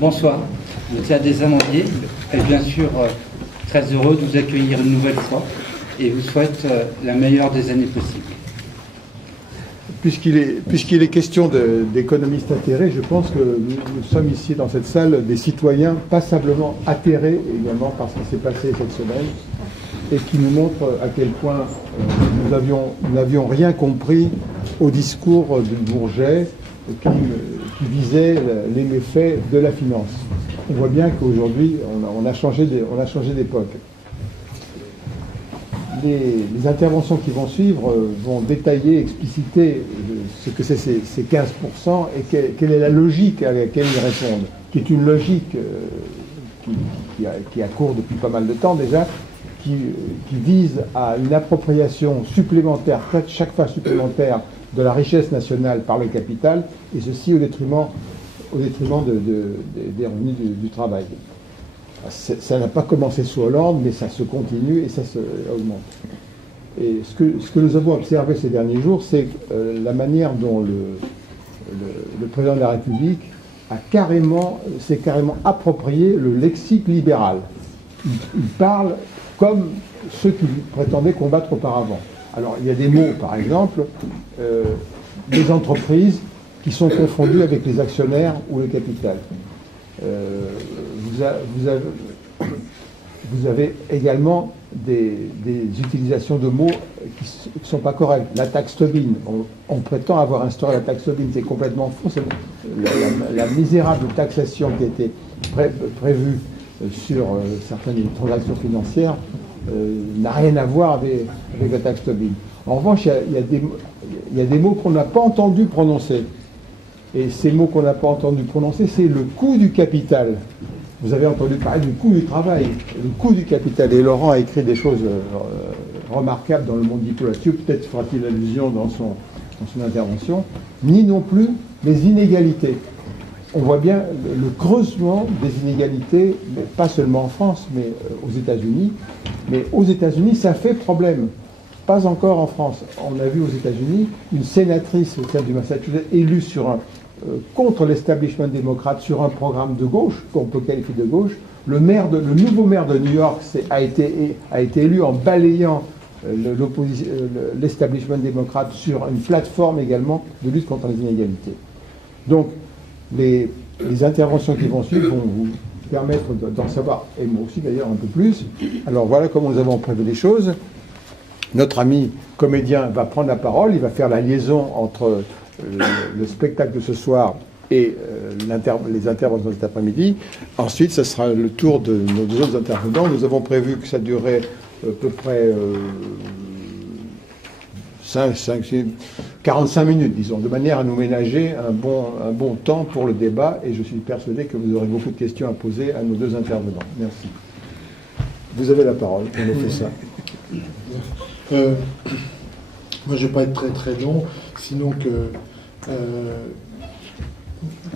Bonsoir, je tiens des Amandiers et bien sûr très heureux de vous accueillir une nouvelle fois et vous souhaite la meilleure des années possibles. Puisqu'il est question d'économistes atterrés, je pense que nous sommes ici dans cette salle des citoyens passablement atterrés également par ce qui s'est passé cette semaine et qui nous montre à quel point nous n'avions rien compris au discours de Bourget qui visait les méfaits de la finance. On voit bien qu'aujourd'hui, on a changé d'époque. Les interventions qui vont suivre vont détailler, expliciter ce que c'est ces 15% et quelle est la logique à laquelle ils répondent, qui est une logique qui a cours depuis pas mal de temps déjà, qui vise à une appropriation supplémentaire, chaque fois supplémentaire, de la richesse nationale par le capital, et ceci au détriment des revenus du travail. Ça n'a pas commencé sous Hollande, mais ça se continue et ça se augmente. Et ce que nous avons observé ces derniers jours, c'est la manière dont le président de la République s'est carrément approprié le lexique libéral. Il parle comme ceux qui prétendaient combattre auparavant. Alors, il y a des mots, par exemple, des entreprises qui sont confondues avec les actionnaires ou le capital. Vous avez également des utilisations de mots qui ne sont pas corrects. La taxe Tobin, on prétend avoir instauré la taxe Tobin, c'est complètement faux. La misérable taxation qui a été prévue sur certaines transactions financières n'a rien à voir avec la taxe Tobin. En revanche, il y a des mots qu'on n'a pas entendu prononcer. Et ces mots qu'on n'a pas entendu prononcer, c'est le coût du capital. Vous avez entendu parler du coût du travail, le coût du capital. Et Laurent a écrit des choses remarquables dans le monde diplomatique, peut-être fera-t-il allusion dans son intervention, ni non plus les inégalités. On voit bien le creusement des inégalités, mais pas seulement en France, mais aux États-Unis. Mais aux États-Unis, ça fait problème. Pas encore en France. On a vu aux États-Unis une sénatrice au sein du Massachusetts élue contre l'establishment démocrate sur un programme de gauche, qu'on peut qualifier de gauche. Le nouveau maire de New York a été élu en balayant l'establishment démocrate sur une plateforme également de lutte contre les inégalités. Donc, les interventions qui vont suivre vont vous permettre d'en savoir, et moi aussi d'ailleurs un peu plus. Alors voilà comment nous avons prévu les choses. Notre ami comédien va prendre la parole, il va faire la liaison entre le spectacle de ce soir et les interventions de cet après-midi. Ensuite, ce sera le tour de nos deux autres intervenants. Nous avons prévu que ça durerait à peu près 45 minutes, disons, de manière à nous ménager un bon temps pour le débat, et je suis persuadé que vous aurez beaucoup de questions à poser à nos deux intervenants. Merci. Vous avez la parole, on a fait ça. Moi, je ne vais pas être très très long, sinon que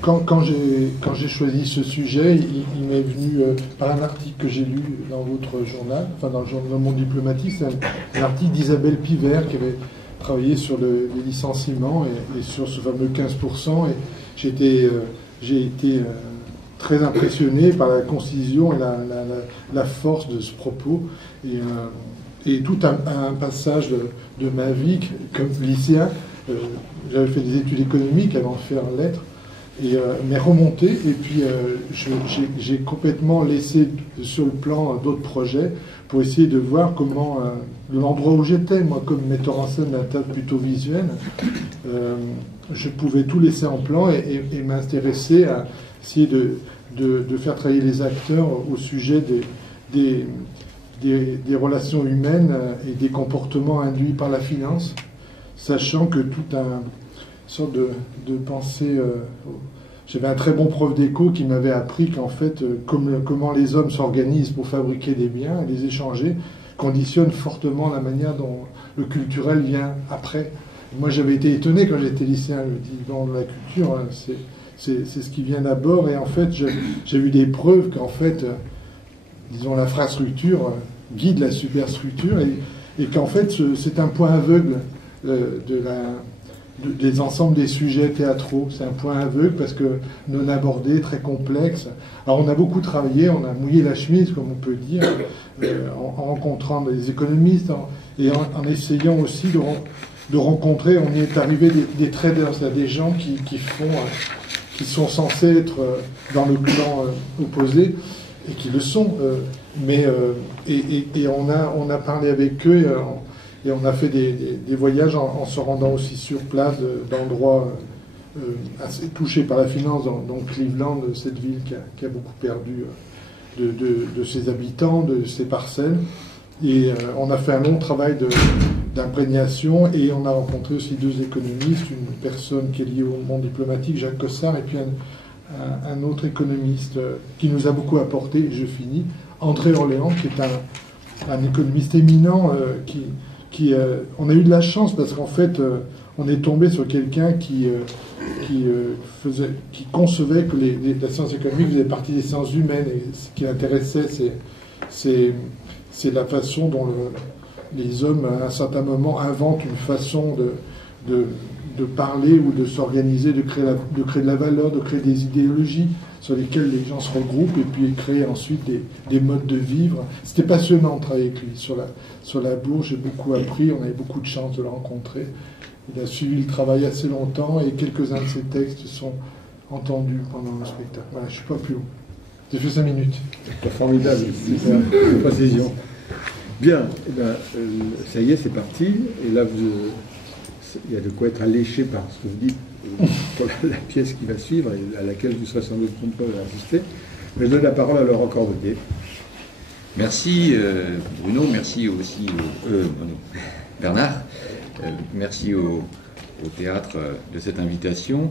quand j'ai choisi ce sujet, il m'est venu par un article que j'ai lu dans votre journal, enfin dans le journal Le Monde Diplomatique, c'est un article d'Isabelle Pivert qui avait travaillé sur les licenciements et sur ce fameux 15%, et j'ai été très impressionné par la concision et la force de ce propos, et tout un passage de ma vie comme lycéen. J'avais fait des études économiques avant de faire lettres, et m'est remonté, et puis j'ai complètement laissé sur le plan d'autres projets pour essayer de voir comment l'endroit où j'étais, moi comme metteur en scène d'un tas plutôt visuel, je pouvais tout laisser en plan et m'intéresser à essayer de faire travailler les acteurs au sujet des relations humaines et des comportements induits par la finance, sachant que toute une sorte de pensée... J'avais un très bon prof d'éco qui m'avait appris qu'en fait, comment les hommes s'organisent pour fabriquer des biens et les échanger, conditionne fortement la manière dont le culturel vient après. Moi, j'avais été étonné quand j'étais lycéen. Je me dis, dans la culture, c'est ce qui vient d'abord. Et en fait, j'ai eu des preuves qu'en fait, disons, l'infrastructure guide la superstructure. et qu'en fait c'est un point aveugle des ensembles des sujets théâtraux. C'est un point aveugle parce que non abordé, très complexe. Alors on a beaucoup travaillé, on a mouillé la chemise, comme on peut dire, en rencontrant des économistes et en essayant aussi de rencontrer, on y est arrivé des traders, c'est-à-dire des gens qui sont censés être dans le clan opposé et qui le sont, et on a parlé avec eux et on a fait des voyages en se rendant aussi sur place d'endroits assez touchés par la finance, donc Cleveland, cette ville qui a beaucoup perdu de ses habitants, de ses parcelles. Et on a fait un long travail d'imprégnation et on a rencontré aussi deux économistes, une personne qui est liée au monde diplomatique, Jacques Cossard, et puis un autre économiste qui nous a beaucoup apporté, et je finis, André Orléans, qui est un économiste éminent, on a eu de la chance parce qu'en fait, on est tombé sur quelqu'un qui concevait que la science économique faisait partie des sciences humaines, et ce qui l'intéressait, c'est la façon dont les hommes, à un certain moment, inventent une façon de parler ou de s'organiser, de créer de la valeur, de créer des idéologies sur lesquelles les gens se regroupent et puis créer ensuite des modes de vivre. C'était passionnant de travailler avec lui sur la bourse. J'ai beaucoup appris, on avait beaucoup de chance de le rencontrer. Il a suivi le travail assez longtemps et quelques-uns de ses textes sont entendus pendant le spectacle. Voilà, je ne suis pas plus long. J'ai fait 5 minutes. Formidable, c'est précision. Bien, eh ben, ça y est, c'est parti. Et là, il y a de quoi être alléché par ce que vous dites pour la pièce qui va suivre et à laquelle vous serez sans doute nombreux à assister. Mais je donne la parole à Laurent Cordeguet. Merci Bruno, merci aussi Bernard, merci au théâtre de cette invitation.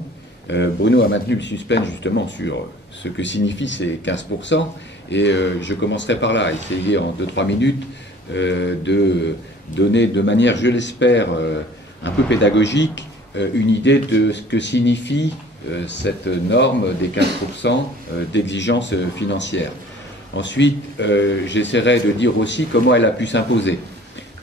Bruno a maintenu le suspense justement sur ce que signifient ces 15%, et je commencerai par là, essayer en 2-3 minutes de donner de manière, je l'espère, un peu pédagogique, une idée de ce que signifie cette norme des 15% d'exigence financière. Ensuite, j'essaierai de dire aussi comment elle a pu s'imposer,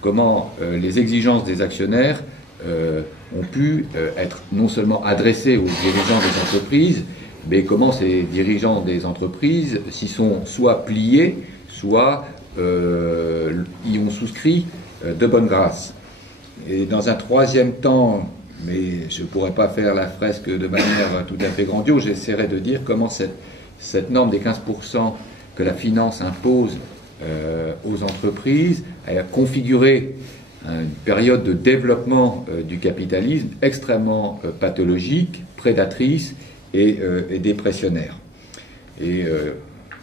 comment les exigences des actionnaires ont pu être non seulement adressées aux dirigeants des entreprises, mais comment ces dirigeants des entreprises s'y sont soit pliés, soit y ont souscrit de bonne grâce. Et dans un troisième temps, mais je ne pourrais pas faire la fresque de manière tout à fait grandiose, j'essaierai de dire comment cette norme des 15% que la finance impose aux entreprises a configuré une période de développement du capitalisme extrêmement pathologique, prédatrice et dépressionnaire. Et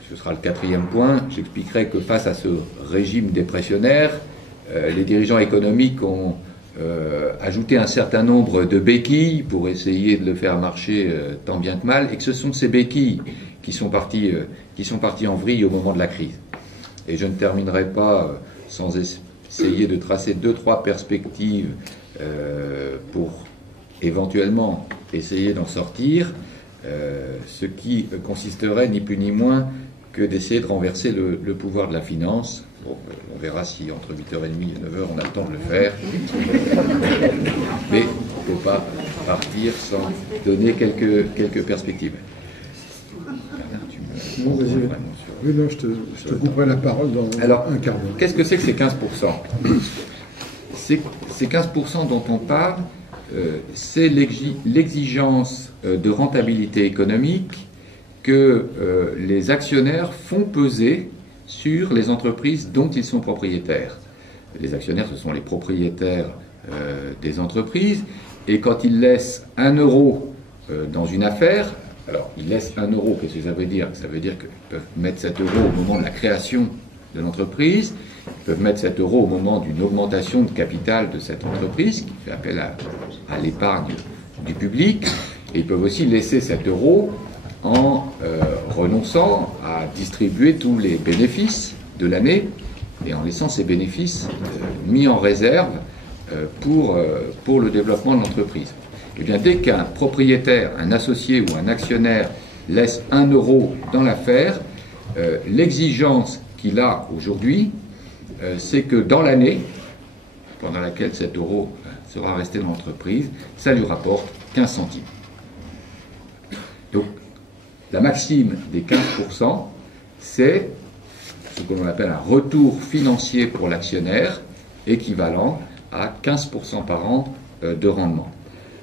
ce sera le quatrième point, j'expliquerai que face à ce régime dépressionnaire, les dirigeants économiques ont ajouté un certain nombre de béquilles pour essayer de le faire marcher tant bien que mal, et que ce sont ces béquilles qui sont parties en vrille au moment de la crise. Et je ne terminerai pas sans essayer de tracer 2-3 perspectives pour éventuellement essayer d'en sortir, ce qui consisterait ni plus ni moins que d'essayer de renverser le pouvoir de la finance. Bon, on verra si entre 8h30 et 9h on a le temps de le faire. Mais il ne faut pas partir sans donner quelques perspectives. Non, vas-y. Oui, non, je te couperai la parole dans un quart d'heure. Qu'est-ce que c'est que ces 15% ? Ces 15% dont on parle, c'est l'exigence de rentabilité économique que les actionnaires font peser sur les entreprises dont ils sont propriétaires. Les actionnaires, ce sont les propriétaires des entreprises, et quand ils laissent 1 euro dans une affaire, alors ils laissent 1 euro, qu'est-ce que ça veut dire ? Ça veut dire qu'ils peuvent mettre 7 euros au moment de la création de l'entreprise, ils peuvent mettre 7 euros au moment d'une augmentation de capital de cette entreprise, qui fait appel à l'épargne du public, et ils peuvent aussi laisser 7 euros en renonçant à distribuer tous les bénéfices de l'année et en laissant ces bénéfices mis en réserve pour le développement de l'entreprise. Et bien dès qu'un propriétaire, un associé ou un actionnaire laisse 1 euro dans l'affaire, l'exigence qu'il a aujourd'hui, c'est que dans l'année, pendant laquelle cet euro sera resté dans l'entreprise, ça lui rapporte 15 centimes. Donc, la maxime des 15%, c'est ce que l'on appelle un retour financier pour l'actionnaire, équivalent à 15% par an de rendement.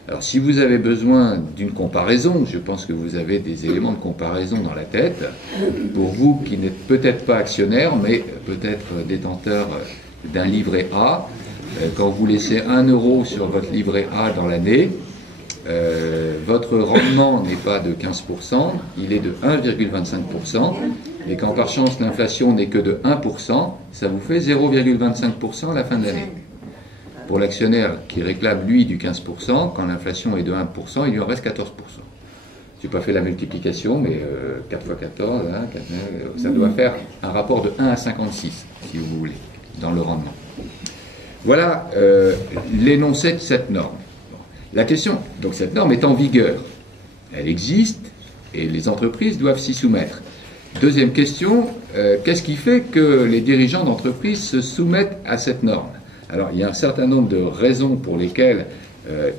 Alors, si vous avez besoin d'une comparaison, je pense que vous avez des éléments de comparaison dans la tête, pour vous qui n'êtes peut-être pas actionnaire, mais peut-être détenteur d'un livret A, quand vous laissez 1 euro sur votre livret A dans l'année, votre rendement n'est pas de 15%, il est de 1,25%, et quand par chance l'inflation n'est que de 1%, ça vous fait 0,25% à la fin de l'année. Pour l'actionnaire qui réclame, lui, du 15%, quand l'inflation est de 1%, il lui en reste 14%. Je n'ai pas fait la multiplication, mais 4 x 14, hein, 4, ça doit faire un rapport de 1 à 56, si vous voulez, dans le rendement. Voilà l'énoncé de cette norme. La question, donc cette norme est en vigueur. Elle existe et les entreprises doivent s'y soumettre. Deuxième question, qu'est-ce qui fait que les dirigeants d'entreprise se soumettent à cette norme? Alors, il y a un certain nombre de raisons pour lesquelles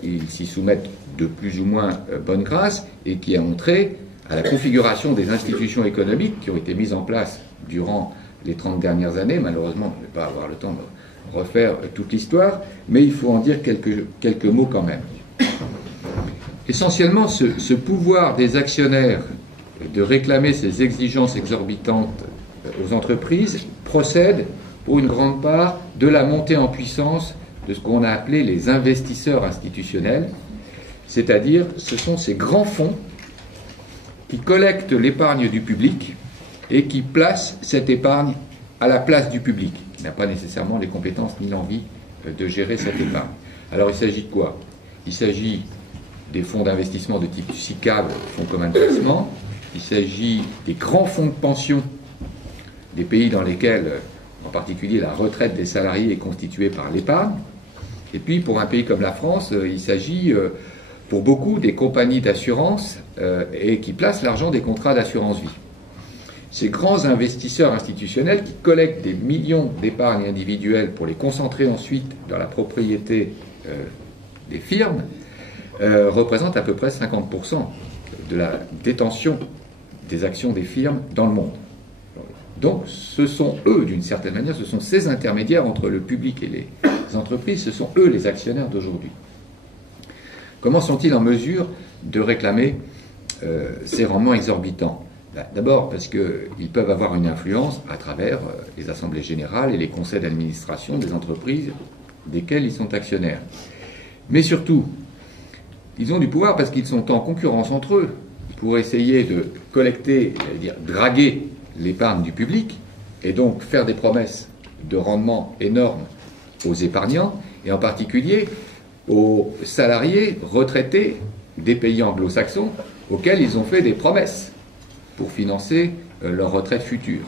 ils s'y soumettent de plus ou moins bonne grâce et qui a montré à la configuration des institutions économiques qui ont été mises en place durant les 30 dernières années. Malheureusement, je ne vais pas avoir le temps de refaire toute l'histoire, mais il faut en dire quelques mots quand même. Essentiellement, ce pouvoir des actionnaires de réclamer ces exigences exorbitantes aux entreprises procède pour une grande part de la montée en puissance de ce qu'on a appelé les investisseurs institutionnels, c'est-à-dire ce sont ces grands fonds qui collectent l'épargne du public et qui placent cette épargne à la place du public, qui n'a pas nécessairement les compétences ni l'envie de gérer cette épargne. Alors il s'agit de quoi? Il s'agit des fonds d'investissement de type SICAV, fonds commun de placement, il s'agit des grands fonds de pension des pays dans lesquels, en particulier, la retraite des salariés est constituée par l'épargne. Et puis, pour un pays comme la France, il s'agit, pour beaucoup, des compagnies d'assurance et qui placent l'argent des contrats d'assurance vie. Ces grands investisseurs institutionnels qui collectent des millions d'épargnes individuelles pour les concentrer ensuite dans la propriété des firmes représentent à peu près 50% de la détention des actions des firmes dans le monde. Donc, ce sont eux, d'une certaine manière, ce sont ces intermédiaires entre le public et les entreprises, ce sont eux les actionnaires d'aujourd'hui. Comment sont-ils en mesure de réclamer ces rendements exorbitants? D'abord parce qu'ils peuvent avoir une influence à travers les assemblées générales et les conseils d'administration des entreprises desquelles ils sont actionnaires. Mais surtout, ils ont du pouvoir parce qu'ils sont en concurrence entre eux pour essayer de collecter, draguer l'épargne du public et donc faire des promesses de rendement énormes aux épargnants et en particulier aux salariés retraités des pays anglo-saxons auxquels ils ont fait des promesses pour financer leur retraite future.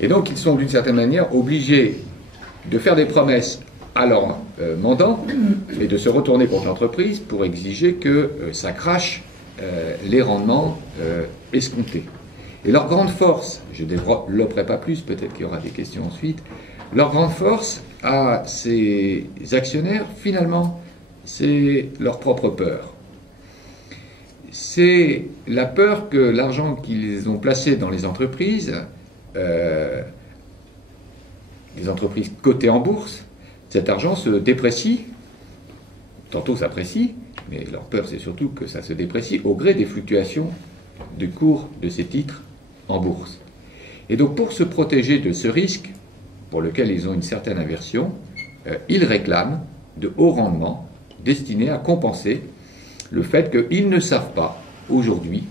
Et donc ils sont d'une certaine manière obligés de faire des promesses à leur mandant et de se retourner contre l'entreprise pour exiger que ça crache les rendements escomptés. Et leur grande force, je ne développerai pas plus, peut-être qu'il y aura des questions ensuite, leur grande force à ces actionnaires, finalement, c'est leur propre peur. C'est la peur que l'argent qu'ils ont placé dans les entreprises cotées en bourse, cet argent se déprécie, tantôt s'apprécie, mais leur peur c'est surtout que ça se déprécie au gré des fluctuations du cours de ces titres en bourse. Et donc pour se protéger de ce risque, pour lequel ils ont une certaine aversion, ils réclament de hauts rendements destinés à compenser le fait qu'ils ne savent pas aujourd'hui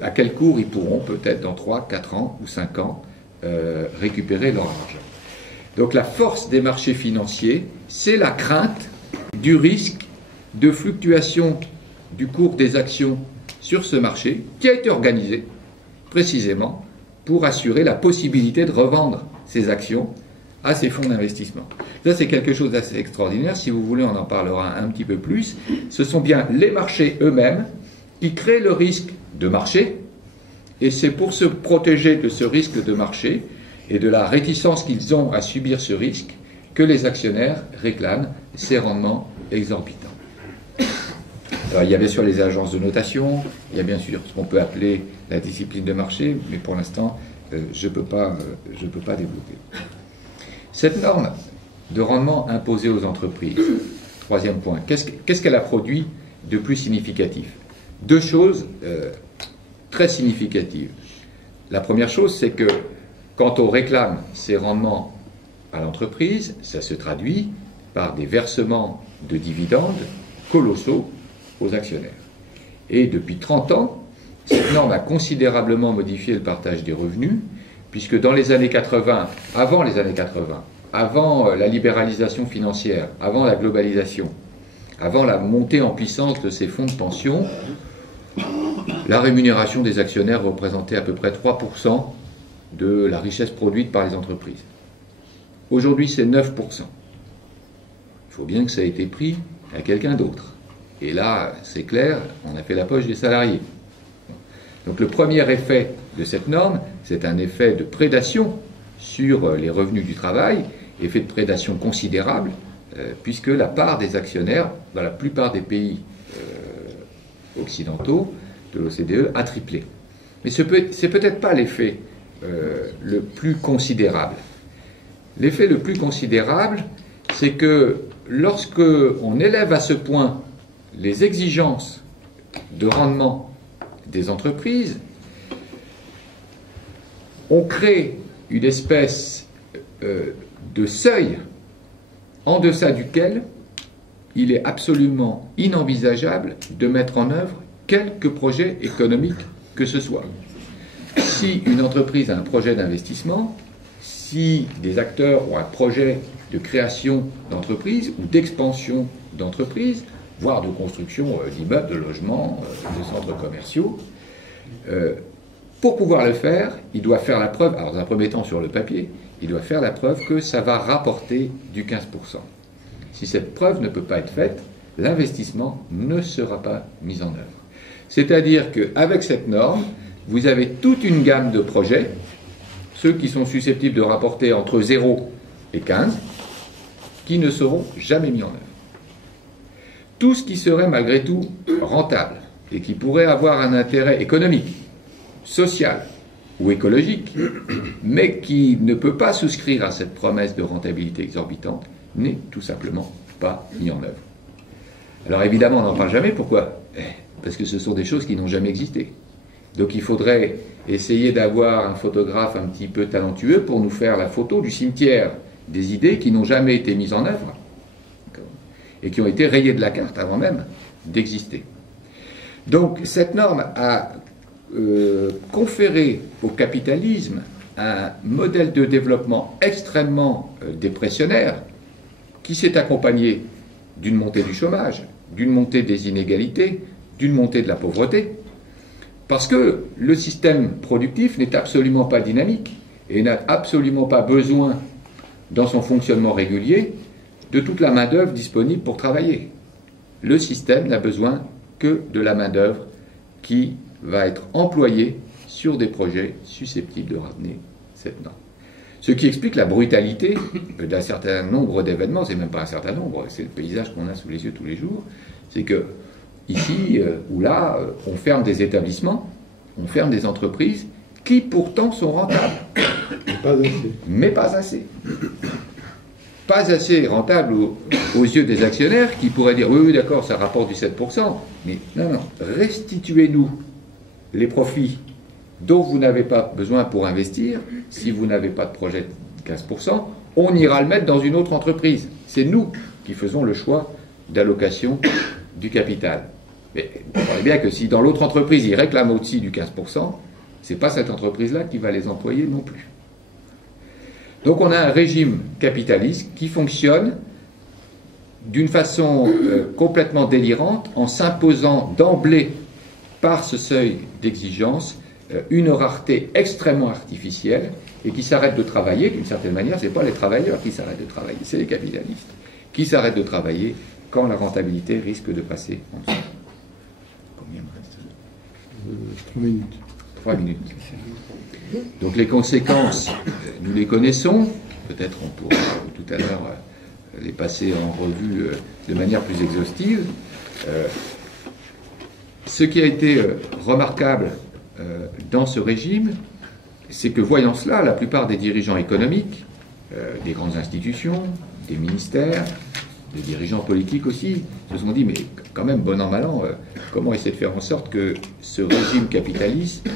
à quel cours ils pourront peut-être dans 3, 4 ans ou 5 ans récupérer leur argent. Donc la force des marchés financiers, c'est la crainte du risque de fluctuation du cours des actions sur ce marché qui a été organisé précisément pour assurer la possibilité de revendre ces actions à ces fonds d'investissement. Ça, c'est quelque chose d'assez extraordinaire. Si vous voulez, on en parlera un petit peu plus. Ce sont bien les marchés eux-mêmes qui créent le risque de marché, et c'est pour se protéger de ce risque de marché et de la réticence qu'ils ont à subir ce risque que les actionnaires réclament ces rendements exorbitants. Alors, il y a bien sûr les agences de notation, il y a bien sûr ce qu'on peut appeler la discipline de marché, mais pour l'instant, je ne peux pas développer. Cette norme de rendement imposée aux entreprises, troisième point, qu'est-ce qu'elle a produit de plus significatif? Deux choses très significatives. La première chose, c'est que quand on réclame ces rendements à l'entreprise, ça se traduit par des versements de dividendes colossaux aux actionnaires. Et depuis 30 ans, cette norme a considérablement modifié le partage des revenus, puisque dans les années 80, avant les années 80, avant la libéralisation financière, avant la globalisation, avant la montée en puissance de ces fonds de pension, la rémunération des actionnaires représentait à peu près 3% de la richesse produite par les entreprises. Aujourd'hui, c'est 9%. Il faut bien que ça ait été pris à quelqu'un d'autre. Et là, c'est clair, on a fait la poche des salariés. Donc le premier effet de cette norme, c'est un effet de prédation sur les revenus du travail, effet de prédation considérable, puisque la part des actionnaires, dans la plupart des pays occidentaux de l'OCDE, a triplé. Mais c'est peut-être pas l'effet le plus considérable. L'effet le plus considérable, c'est que lorsque on élève à ce point les exigences de rendement des entreprises, on crée une espèce de seuil en deçà duquel il est absolument inenvisageable de mettre en œuvre quelque projet économique que ce soit. Si une entreprise a un projet d'investissement, si des acteurs ont un projet de création d'entreprise ou d'expansion d'entreprise, voire de construction d'immeubles, de logements, de centres commerciaux, pour pouvoir le faire, il doit faire la preuve, alors dans un premier temps sur le papier, il doit faire la preuve que ça va rapporter du 15%. Si cette preuve ne peut pas être faite, l'investissement ne sera pas mis en œuvre. C'est-à-dire qu'avec cette norme, vous avez toute une gamme de projets, ceux qui sont susceptibles de rapporter entre 0 et 15, qui ne seront jamais mis en œuvre. Tout ce qui serait malgré tout rentable et qui pourrait avoir un intérêt économique, social ou écologique, mais qui ne peut pas souscrire à cette promesse de rentabilité exorbitante, n'est tout simplement pas mis en œuvre. Alors évidemment, on n'en parle jamais. Pourquoi? Parce que ce sont des choses qui n'ont jamais existé. Donc il faudrait essayer d'avoir un photographe un petit peu talentueux pour nous faire la photo du cimetière des idées qui n'ont jamais été mises en œuvre et qui ont été rayées de la carte avant même d'exister. Donc cette norme a conféré au capitalisme un modèle de développement extrêmement dépressionnaire qui s'est accompagné d'une montée du chômage, d'une montée des inégalités, d'une montée de la pauvreté, parce que le système productif n'est absolument pas dynamique et n'a absolument pas besoin, dans son fonctionnement régulier, de toute la main-d'œuvre disponible pour travailler. Le système n'a besoin que de la main-d'œuvre qui va être employée sur des projets susceptibles de ramener cette norme. Ce qui explique la brutalité d'un certain nombre d'événements, c'est même pas un certain nombre, c'est le paysage qu'on a sous les yeux tous les jours, c'est que ici ou là, on ferme des établissements, on ferme des entreprises qui pourtant sont rentables. Pas assez. Mais pas assez. Pas assez rentable aux yeux des actionnaires qui pourraient dire oui, d'accord, ça rapporte du 7%, mais non, restituez-nous les profits dont vous n'avez pas besoin pour investir. Si vous n'avez pas de projet de 15%, on ira le mettre dans une autre entreprise. C'est nous qui faisons le choix d'allocation du capital. Mais vous voyez bien que si dans l'autre entreprise, ils réclament au-dessus du 15%, c'est pas cette entreprise-là qui va les employer non plus. Donc on a un régime capitaliste qui fonctionne d'une façon complètement délirante en s'imposant d'emblée par ce seuil d'exigence une rareté extrêmement artificielle et qui s'arrête de travailler. D'une certaine manière, ce n'est pas les travailleurs qui s'arrêtent de travailler, c'est les capitalistes qui s'arrêtent de travailler quand la rentabilité risque de passer en dessous. Combien me reste? 3 minutes. 3 minutes. Donc les conséquences, nous les connaissons. peut-être on pourra tout à l'heure les passer en revue de manière plus exhaustive. Ce qui a été remarquable dans ce régime, c'est que voyant cela, la plupart des dirigeants économiques, des grandes institutions, des ministères, des dirigeants politiques aussi, se sont dit, mais quand même, bon an, mal an, comment essayer de faire en sorte que ce régime capitaliste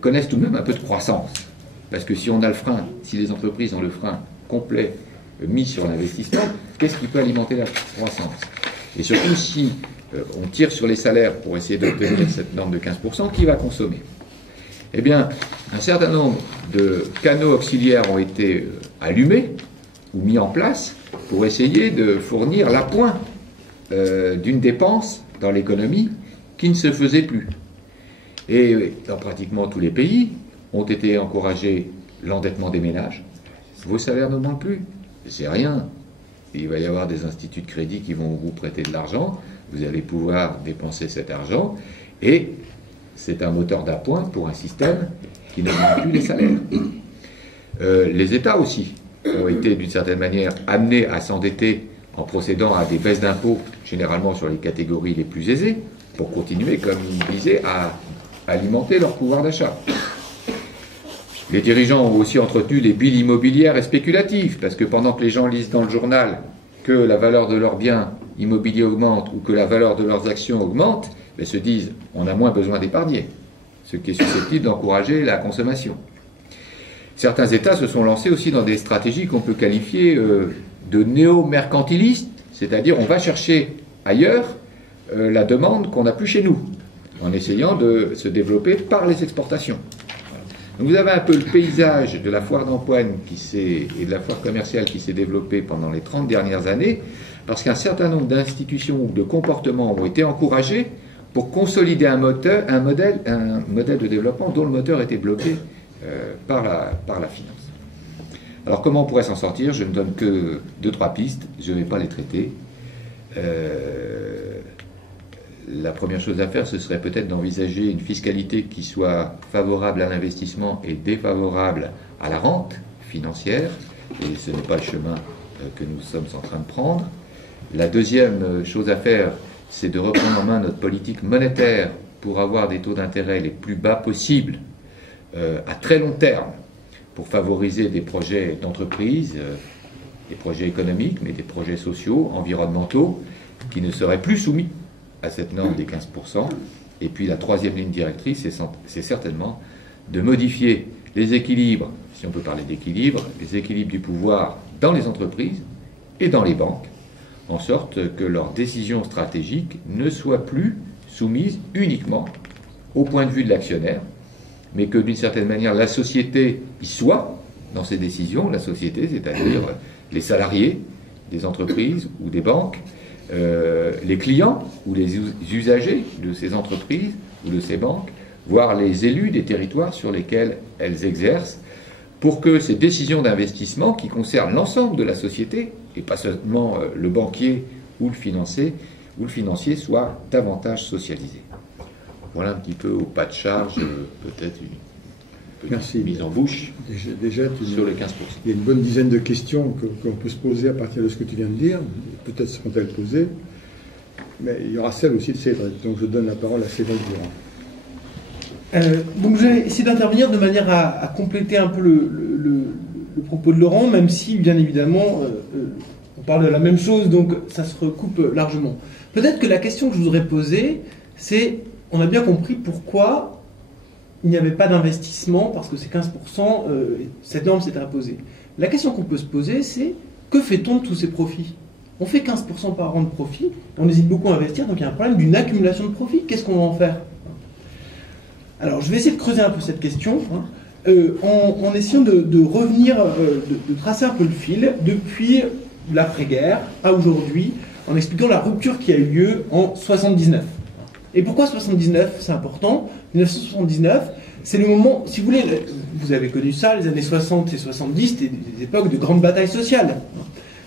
connaisse tout de même un peu de croissance? Parce que si on a le frein, si les entreprises ont le frein complet mis sur l'investissement, qu'est-ce qui peut alimenter la croissance? Et surtout, si on tire sur les salaires pour essayer d'obtenir cette norme de 15%, qui va consommer? Eh bien, un certain nombre de canaux auxiliaires ont été allumés ou mis en place pour essayer de fournir l'appoint d'une dépense dans l'économie qui ne se faisait plus. Et dans pratiquement tous les pays ont été encouragés l'endettement des ménages. Vos salaires ne manquent plus, c'est rien. Il va y avoir des instituts de crédit qui vont vous prêter de l'argent, vous allez pouvoir dépenser cet argent, et c'est un moteur d'appoint pour un système qui ne manque plus les salaires. Les États aussi ont été d'une certaine manière amenés à s'endetter en procédant à des baisses d'impôts, généralement sur les catégories les plus aisées, pour continuer, comme ils disaient, à alimenter leur pouvoir d'achat. Les dirigeants ont aussi entretenu des bulles immobilières et spéculatives, parce que pendant que les gens lisent dans le journal que la valeur de leurs biens immobiliers augmente ou que la valeur de leurs actions augmente, ils se disent on a moins besoin d'épargner, ce qui est susceptible d'encourager la consommation. Certains États se sont lancés aussi dans des stratégies qu'on peut qualifier de néo-mercantilistes, c'est-à-dire on va chercher ailleurs la demande qu'on n'a plus chez nous, en essayant de se développer par les exportations. Donc vous avez un peu le paysage de la foire d'Empoigne et de la foire commerciale qui s'est développée pendant les 30 dernières années, parce qu'un certain nombre d'institutions ou de comportements ont été encouragés pour consolider un modèle de développement dont le moteur était bloqué par la finance. Alors comment on pourrait s'en sortir? Je ne donne que 2-3 pistes, je ne vais pas les traiter. La première chose à faire, ce serait peut-être d'envisager une fiscalité qui soit favorable à l'investissement et défavorable à la rente financière, et ce n'est pas le chemin que nous sommes en train de prendre. La deuxième chose à faire, c'est de reprendre en main notre politique monétaire pour avoir des taux d'intérêt les plus bas possibles à très long terme, pour favoriser des projets d'entreprise, des projets économiques, mais des projets sociaux, environnementaux, qui ne seraient plus soumis à cette norme des 15%. Et puis la troisième ligne directrice, c'est certainement de modifier les équilibres, si on peut parler d'équilibre, les équilibres du pouvoir dans les entreprises et dans les banques, en sorte que leurs décisions stratégiques ne soient plus soumises uniquement au point de vue de l'actionnaire, mais que d'une certaine manière la société y soit dans ses décisions, la société, c'est-à-dire les salariés des entreprises ou des banques, les clients ou les usagers de ces entreprises ou de ces banques, voire les élus des territoires sur lesquels elles exercent, pour que ces décisions d'investissement qui concernent l'ensemble de la société, et pas seulement le banquier ou le financier, soient davantage socialisées. Voilà un petit peu au pas de charge, peut-être une petite mise en bouche déjà sur le 15%. Il y a une bonne dizaine de questions qu'on peut se poser à partir de ce que tu viens de dire. Peut-être seront-elles posées. Mais il y aura celle aussi de Cédric. Donc je donne la parole à Cédric Durand. Donc je vais essayer d'intervenir de manière à compléter un peu le propos de Laurent, même si, bien évidemment, on parle de la même chose, donc ça se recoupe largement. Peut-être que la question que je voudrais poser, c'est, on a bien compris pourquoi il n'y avait pas d'investissement, parce que c'est 15%, cette norme s'est imposée. La question qu'on peut se poser, c'est, que fait-on de tous ces profits? On fait 15% par an de profit, on hésite beaucoup à investir, donc il y a un problème d'une accumulation de profits. Qu'est-ce qu'on va en faire? Alors, je vais essayer de creuser un peu cette question, en essayant de revenir, de tracer un peu le fil, depuis l'après-guerre à aujourd'hui, en expliquant la rupture qui a eu lieu en 79. Et pourquoi 79? C'est important. 1979, c'est le moment, si vous voulez, vous avez connu ça, les années 60 et 70, c'était des époques de grandes batailles sociales.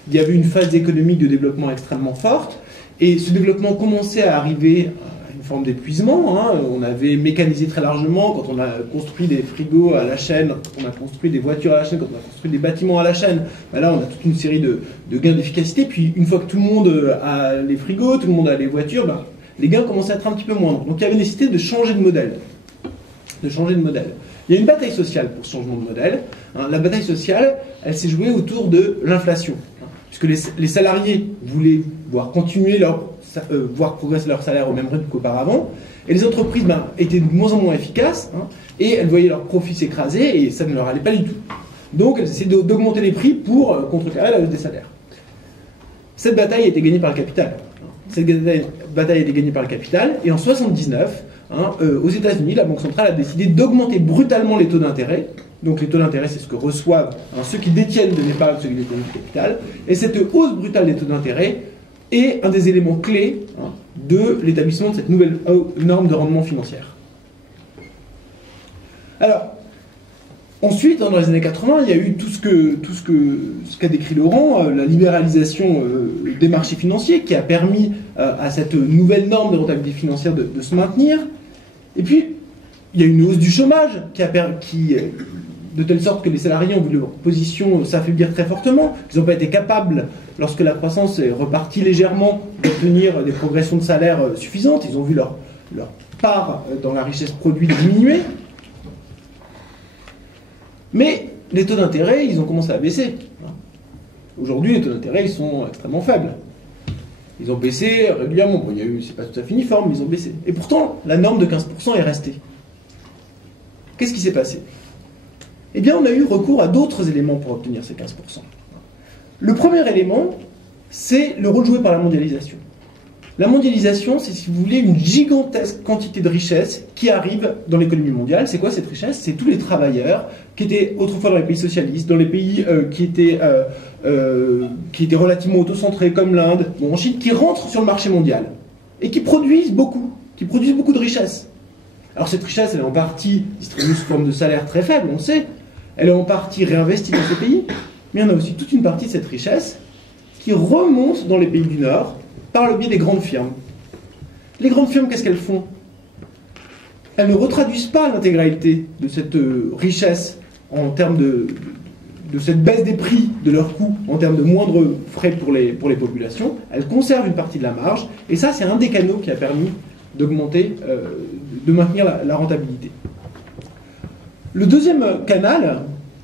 Il y avait une phase économique de développement extrêmement forte, et ce développement commençait à arriver à une forme d'épuisement. Hein. On avait mécanisé très largement quand on a construit des frigos à la chaîne, quand on a construit des voitures à la chaîne, quand on a construit des bâtiments à la chaîne. Ben là, on a toute une série de gains d'efficacité. Puis une fois que tout le monde a les frigos, tout le monde a les voitures, ben, les gains commençaient à être un petit peu moindres. Donc il y avait nécessité de changer de modèle. Il y a une bataille sociale pour ce changement de modèle. Hein. La bataille sociale, elle s'est jouée autour de l'inflation. Hein, puisque les salariés voulaient voir continuer voir progresser leur salaire au même rythme qu'auparavant. Et les entreprises étaient de moins en moins efficaces. Hein, et elles voyaient leurs profits s'écraser et ça ne leur allait pas du tout. Donc elles essayaient d'augmenter les prix pour contrecarrer la hausse des salaires. Cette bataille a été gagnée par le capital. Cette bataille a été gagnée par le capital. Et en 1979, aux États-Unis, la Banque centrale a décidé d'augmenter brutalement les taux d'intérêt. Donc les taux d'intérêt, c'est ce que reçoivent ceux qui détiennent de l'épargne, ceux qui détiennent du capital. Et cette hausse brutale des taux d'intérêt est un des éléments clés de l'établissement de cette nouvelle norme de rendement financière. Alors, ensuite, dans les années 80, il y a eu tout ce qu'a décrit Laurent, la libéralisation des marchés financiers qui a permis à cette nouvelle norme de rentabilité financière de se maintenir. Et puis, il y a eu une hausse du chômage de telle sorte que les salariés ont vu leur position s'affaiblir très fortement. Ils n'ont pas été capables, lorsque la croissance est repartie légèrement, d'obtenir des progressions de salaire suffisantes. Ils ont vu leur part dans la richesse produite diminuer. Mais les taux d'intérêt, ils ont commencé à baisser. Aujourd'hui, les taux d'intérêt, ils sont extrêmement faibles. Ils ont baissé régulièrement. Bon, c'est pas tout à fait uniforme, mais ils ont baissé. Et pourtant, la norme de 15% est restée. Qu'est-ce qui s'est passé? Eh bien, on a eu recours à d'autres éléments pour obtenir ces 15%. Le premier élément, c'est le rôle joué par la mondialisation. La mondialisation, c'est, si vous voulez, une gigantesque quantité de richesses qui arrive dans l'économie mondiale. C'est quoi cette richesse? C'est tous les travailleurs qui étaient autrefois dans les pays socialistes, dans les pays qui étaient relativement autocentrés comme l'Inde, ou en Chine, qui rentrent sur le marché mondial et qui produisent beaucoup de richesses. Alors cette richesse, elle est en partie distribuée sous forme de salaire très faible, on le sait. Elle est en partie réinvestie dans ces pays, mais il y en a aussi toute une partie de cette richesse qui remonte dans les pays du Nord par le biais des grandes firmes. Les grandes firmes, qu'est-ce qu'elles font? Elles ne retraduisent pas l'intégralité de cette richesse en termes de cette baisse des prix de leurs coûts, en termes de moindres frais pour les populations. Elles conservent une partie de la marge, et ça, c'est un des canaux qui a permis d'augmenter, de maintenir la rentabilité. Le deuxième canal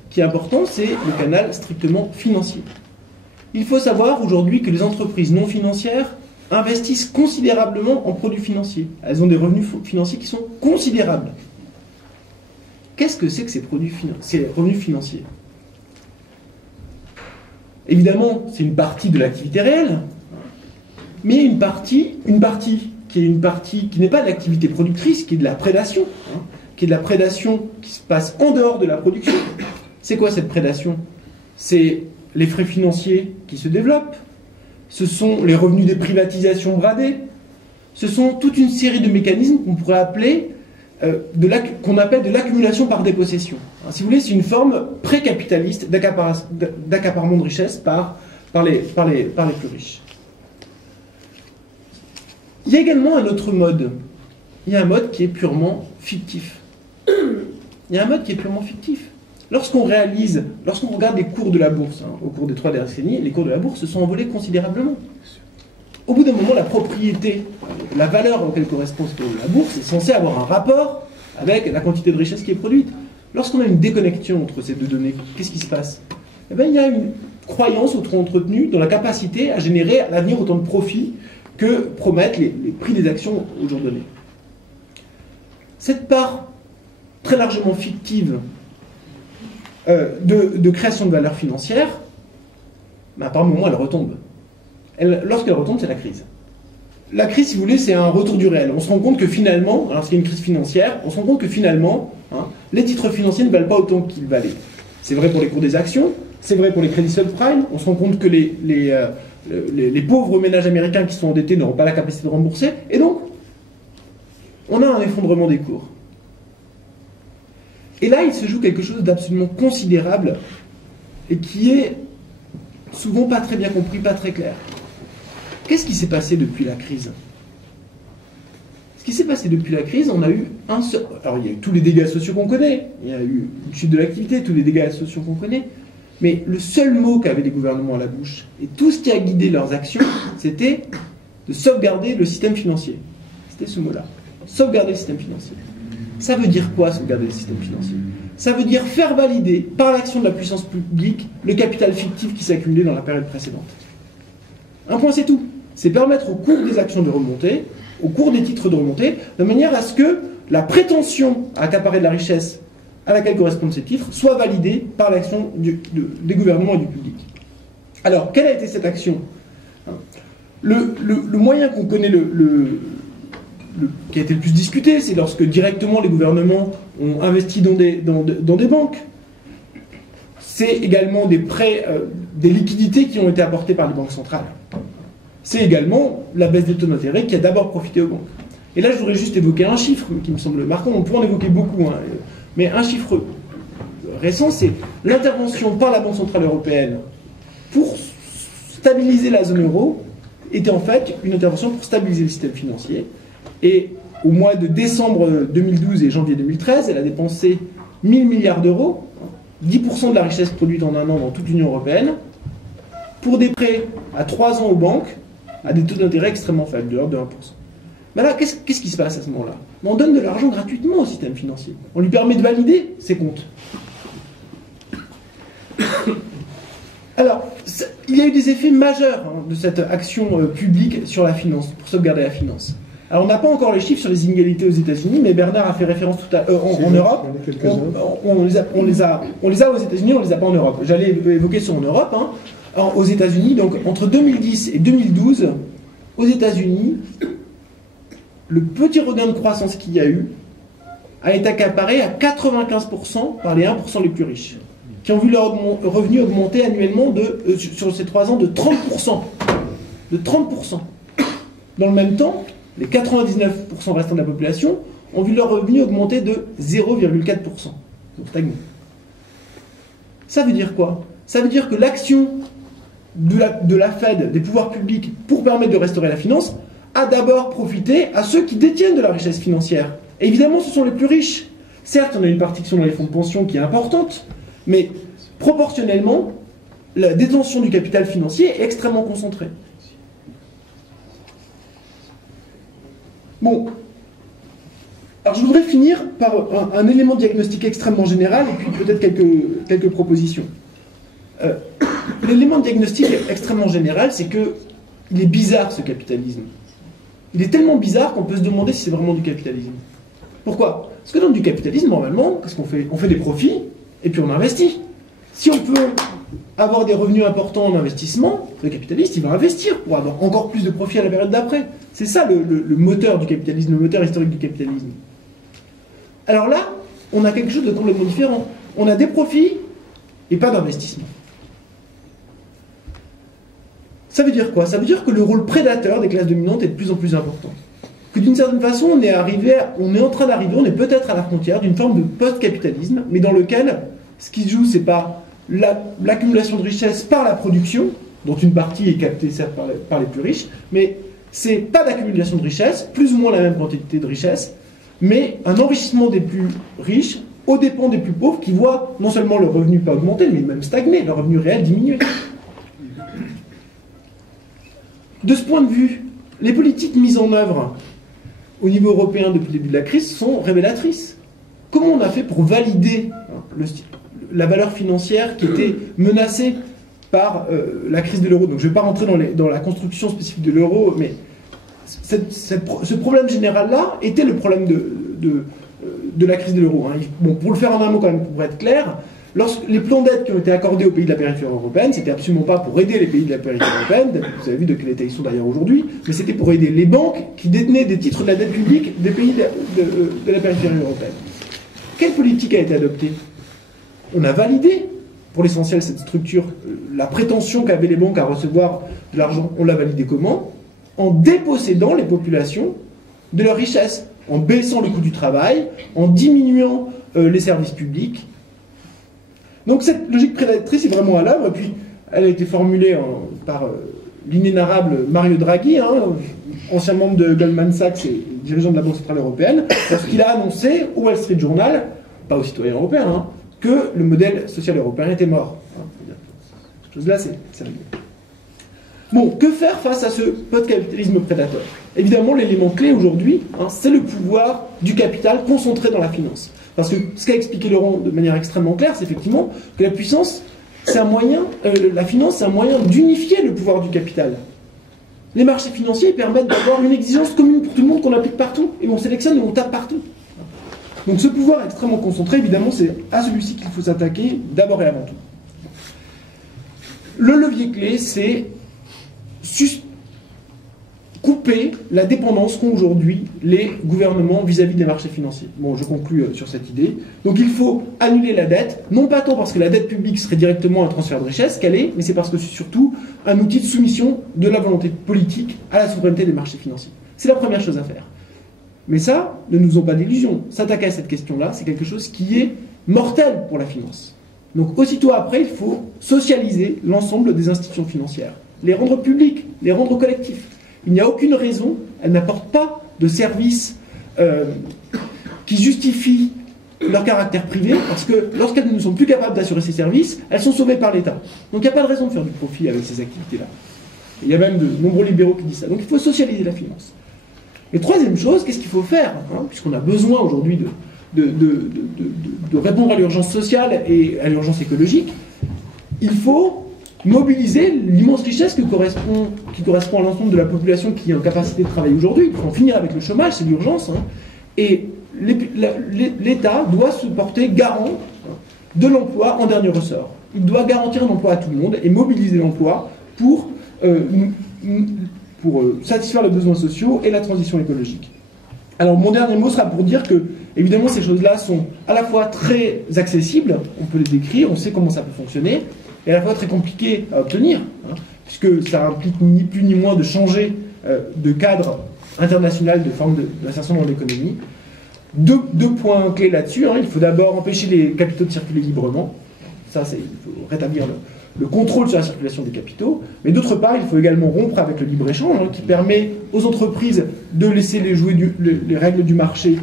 qui est important, c'est le canal strictement financier. Il faut savoir aujourd'hui que les entreprises non financières investissent considérablement en produits financiers. Elles ont des revenus financiers qui sont considérables. Qu'est-ce que c'est que ces revenus financiers? Évidemment, c'est une partie de l'activité réelle, mais une partie qui n'est pas de l'activité productrice, qui est de la prédation, qui est de la prédation qui se passe en dehors de la production. C'est quoi cette prédation? C'est les frais financiers qui se développent, ce sont les revenus des privatisations bradées, ce sont toute une série de mécanismes qu'on pourrait appeler, qu'on appelle de l'accumulation par dépossession. Si vous voulez, c'est une forme pré-capitaliste d'accaparement de richesse par les plus riches. Il y a également un autre mode. Il y a un mode qui est purement fictif. Lorsqu'on regarde les cours de la bourse, au cours des 3 dernières décennies, les cours de la bourse se sont envolés considérablement. Au bout d'un moment, la propriété, la valeur auquel correspond ce cours de la bourse est censée avoir un rapport avec la quantité de richesse qui est produite. Lorsqu'on a une déconnexion entre ces deux données, qu'est-ce qui se passe? Eh bien, il y a une croyance entretenue dans la capacité à générer à l'avenir autant de profits que promettent les prix des actions au jour donné. Cette part très largement fictive de création de valeur financière, par moment, elle retombe. Lorsqu'elle retombe, c'est la crise. La crise, si vous voulez, c'est un retour du réel. On se rend compte que finalement, lorsqu'il y a une crise financière, on se rend compte que finalement, les titres financiers ne valent pas autant qu'ils valaient. C'est vrai pour les cours des actions, c'est vrai pour les crédits subprime. On se rend compte que les pauvres ménages américains qui sont endettés n'auront pas la capacité de rembourser. Et donc, on a un effondrement des cours. Et là, il se joue quelque chose d'absolument considérable et qui est souvent pas très bien compris, pas très clair. Qu'est-ce qui s'est passé depuis la crise? Ce qui s'est passé depuis la crise, on a eu un seul... Alors il y a eu tous les dégâts sociaux qu'on connaît, il y a eu une chute de l'activité, tous les dégâts sociaux qu'on connaît, mais le seul mot qu'avaient les gouvernements à la bouche, et tout ce qui a guidé leurs actions, c'était de sauvegarder le système financier. C'était ce mot-là. Sauvegarder le système financier. Ça veut dire quoi, sauvegarder le système financier? Ça veut dire faire valider, par l'action de la puissance publique, le capital fictif qui s'est accumulé dans la période précédente. Un point, c'est tout. C'est permettre au cours des actions de remonter, au cours des titres de remonter, de manière à ce que la prétention à accaparer de la richesse à laquelle correspondent ces titres soit validée par l'action des gouvernements et du public. Alors, quelle a été cette action? Le moyen qu'on connaît, qui a été le plus discuté, c'est lorsque directement les gouvernements ont investi dans des banques. C'est également des prêts, des liquidités qui ont été apportées par les banques centrales. C'est également la baisse des taux d'intérêt qui a d'abord profité aux banques. Et là, je voudrais juste évoquer un chiffre qui me semble marquant. On pourrait en évoquer beaucoup, hein, mais un chiffre récent, c'est l'intervention par la Banque Centrale Européenne pour stabiliser la zone euro était en fait une intervention pour stabiliser le système financier. Et au mois de décembre 2012 et janvier 2013, elle a dépensé 1000 milliards d'euros, 10% de la richesse produite en un an dans toute l'Union européenne, pour des prêts à 3 ans aux banques, à des taux d'intérêt extrêmement faibles, de l'ordre de 1%. Ben là, qu'est-ce qui se passe à ce moment-là? On donne de l'argent gratuitement au système financier. On lui permet de valider ses comptes. Alors, il y a eu des effets majeurs de cette action publique sur la finance, pour sauvegarder la finance. Alors, on n'a pas encore les chiffres sur les inégalités aux États-Unis, mais Bernard a fait référence tout à en Europe. On les a aux États-Unis, on les a pas en Europe. J'allais évoquer sur en Europe. Hein. Alors, aux États-Unis, donc entre 2010 et 2012, aux États-Unis, le petit regain de croissance qu'il y a eu a été accaparé à 95% par les 1% les plus riches, qui ont vu leur revenu augmenter annuellement sur ces 3 ans de 30%. De 30%. Dans le même temps, les 99% restants de la population ont vu leur revenu augmenter de 0,4%. Donc stagné. Ça veut dire quoi? Ça veut dire que l'action de la Fed, des pouvoirs publics, pour permettre de restaurer la finance, a d'abord profité à ceux qui détiennent de la richesse financière. Et évidemment, ce sont les plus riches. Certes, on a une partie qui sont dans les fonds de pension qui est importante, mais proportionnellement, la détention du capital financier est extrêmement concentrée. Bon. Alors, je voudrais finir par un élément diagnostique extrêmement général et puis peut-être quelques propositions. L'élément de diagnostic extrêmement général, c'est qu'il est bizarre, ce capitalisme. Il est tellement bizarre qu'on peut se demander si c'est vraiment du capitalisme. Pourquoi? Parce que dans du capitalisme, normalement, qu'est-ce qu'on fait? On fait des profits, et puis on investit. Si on peut avoir des revenus importants en investissement, le capitaliste, il va investir pour avoir encore plus de profits à la période d'après. C'est ça le moteur du capitalisme, le moteur historique du capitalisme. Alors là, on a quelque chose de complètement différent. On a des profits et pas d'investissement. Ça veut dire quoi? Ça veut dire que le rôle prédateur des classes dominantes est de plus en plus important. Que d'une certaine façon, on est en train d'arriver, on est peut-être à la frontière d'une forme de post-capitalisme, mais dans lequel ce qui se joue, c'est pas l'accumulation de richesses par la production, dont une partie est captée certes par les plus riches, mais c'est pas d'accumulation de richesses, plus ou moins la même quantité de richesses, mais un enrichissement des plus riches aux dépens des plus pauvres qui voient non seulement leur revenu pas augmenter, mais même stagner, leur revenu réel diminuer. De ce point de vue, les politiques mises en œuvre au niveau européen depuis le début de la crise sont révélatrices. Comment on a fait pour valider la valeur financière qui était menacée par la crise de l'euro? Donc je ne vais pas rentrer dans la construction spécifique de l'euro, mais ce problème général-là était le problème de la crise de l'euro. Hein. Bon, pour le faire en un mot quand même, pour être clair, les plans d'aide qui ont été accordés aux pays de la périphérie européenne, c'était absolument pas pour aider les pays de la périphérie européenne, vous avez vu de quel état ils sont d'ailleurs aujourd'hui, mais c'était pour aider les banques qui détenaient des titres de la dette publique des pays de la périphérie européenne. Quelle politique a été adoptée? On a validé, pour l'essentiel, cette structure, la prétention qu'avaient les banques à recevoir de l'argent. On l'a validé comment? En dépossédant les populations de leur richesse, en baissant le coût du travail, en diminuant les services publics. Donc cette logique prédatrice est vraiment à l'œuvre, et puis elle a été formulée par l'inénarrable Mario Draghi, hein, ancien membre de Goldman Sachs et dirigeant de la Banque Centrale Européenne, lorsqu'il a annoncé au Wall Street Journal, pas aux citoyens européens, hein, que le modèle social européen était mort. Cette chose-là, c'est réglé. Bon, que faire face à ce post-capitalisme prédateur? Évidemment, l'élément clé aujourd'hui, hein, c'est le pouvoir du capital concentré dans la finance. Parce que ce qu'a expliqué Laurent de manière extrêmement claire, c'est effectivement que la puissance, c'est un moyen, la finance, c'est un moyen d'unifier le pouvoir du capital. Les marchés financiers permettent d'avoir une exigence commune pour tout le monde qu'on applique partout, et on sélectionne et on tape partout. Donc ce pouvoir extrêmement concentré, évidemment, c'est à celui-ci qu'il faut s'attaquer d'abord et avant tout. Le levier clé, c'est couper la dépendance qu'ont aujourd'hui les gouvernements vis-à-vis des marchés financiers. Bon, je conclus sur cette idée. Donc il faut annuler la dette, non pas tant parce que la dette publique serait directement un transfert de richesse qu'elle est, mais c'est parce que c'est surtout un outil de soumission de la volonté politique à la souveraineté des marchés financiers. C'est la première chose à faire. Mais ça, ne nous faisons pas d'illusions. S'attaquer à cette question-là, c'est quelque chose qui est mortel pour la finance. Donc aussitôt après, il faut socialiser l'ensemble des institutions financières, les rendre publiques, les rendre collectifs. Il n'y a aucune raison, elles n'apportent pas de services qui justifient leur caractère privé, parce que lorsqu'elles ne sont plus capables d'assurer ces services, elles sont sauvées par l'État. Donc il n'y a pas de raison de faire du profit avec ces activités-là. Il y a même de nombreux libéraux qui disent ça. Donc il faut socialiser la finance. Et troisième chose, qu'est-ce qu'il faut faire, hein, puisqu'on a besoin aujourd'hui de répondre à l'urgence sociale et à l'urgence écologique, il faut mobiliser l'immense richesse qui correspond à l'ensemble de la population qui est en capacité de travailler aujourd'hui. Il faut en finir avec le chômage, c'est l'urgence. Hein. Et l'État doit se porter garant de l'emploi en dernier ressort. Il doit garantir un emploi à tout le monde et mobiliser l'emploi pour satisfaire les besoins sociaux et la transition écologique. Alors mon dernier mot sera pour dire que, évidemment, ces choses-là sont à la fois très accessibles, on peut les décrire, on sait comment ça peut fonctionner, et à la fois très compliqué à obtenir, hein, puisque ça implique ni plus ni moins de changer de cadre international de forme d'insertion dans l'économie. Deux points clés là-dessus, hein. Il faut d'abord empêcher les capitaux de circuler librement, ça il faut rétablir le contrôle sur la circulation des capitaux, mais d'autre part, il faut également rompre avec le libre-échange, hein, qui permet aux entreprises de laisser les règles du marché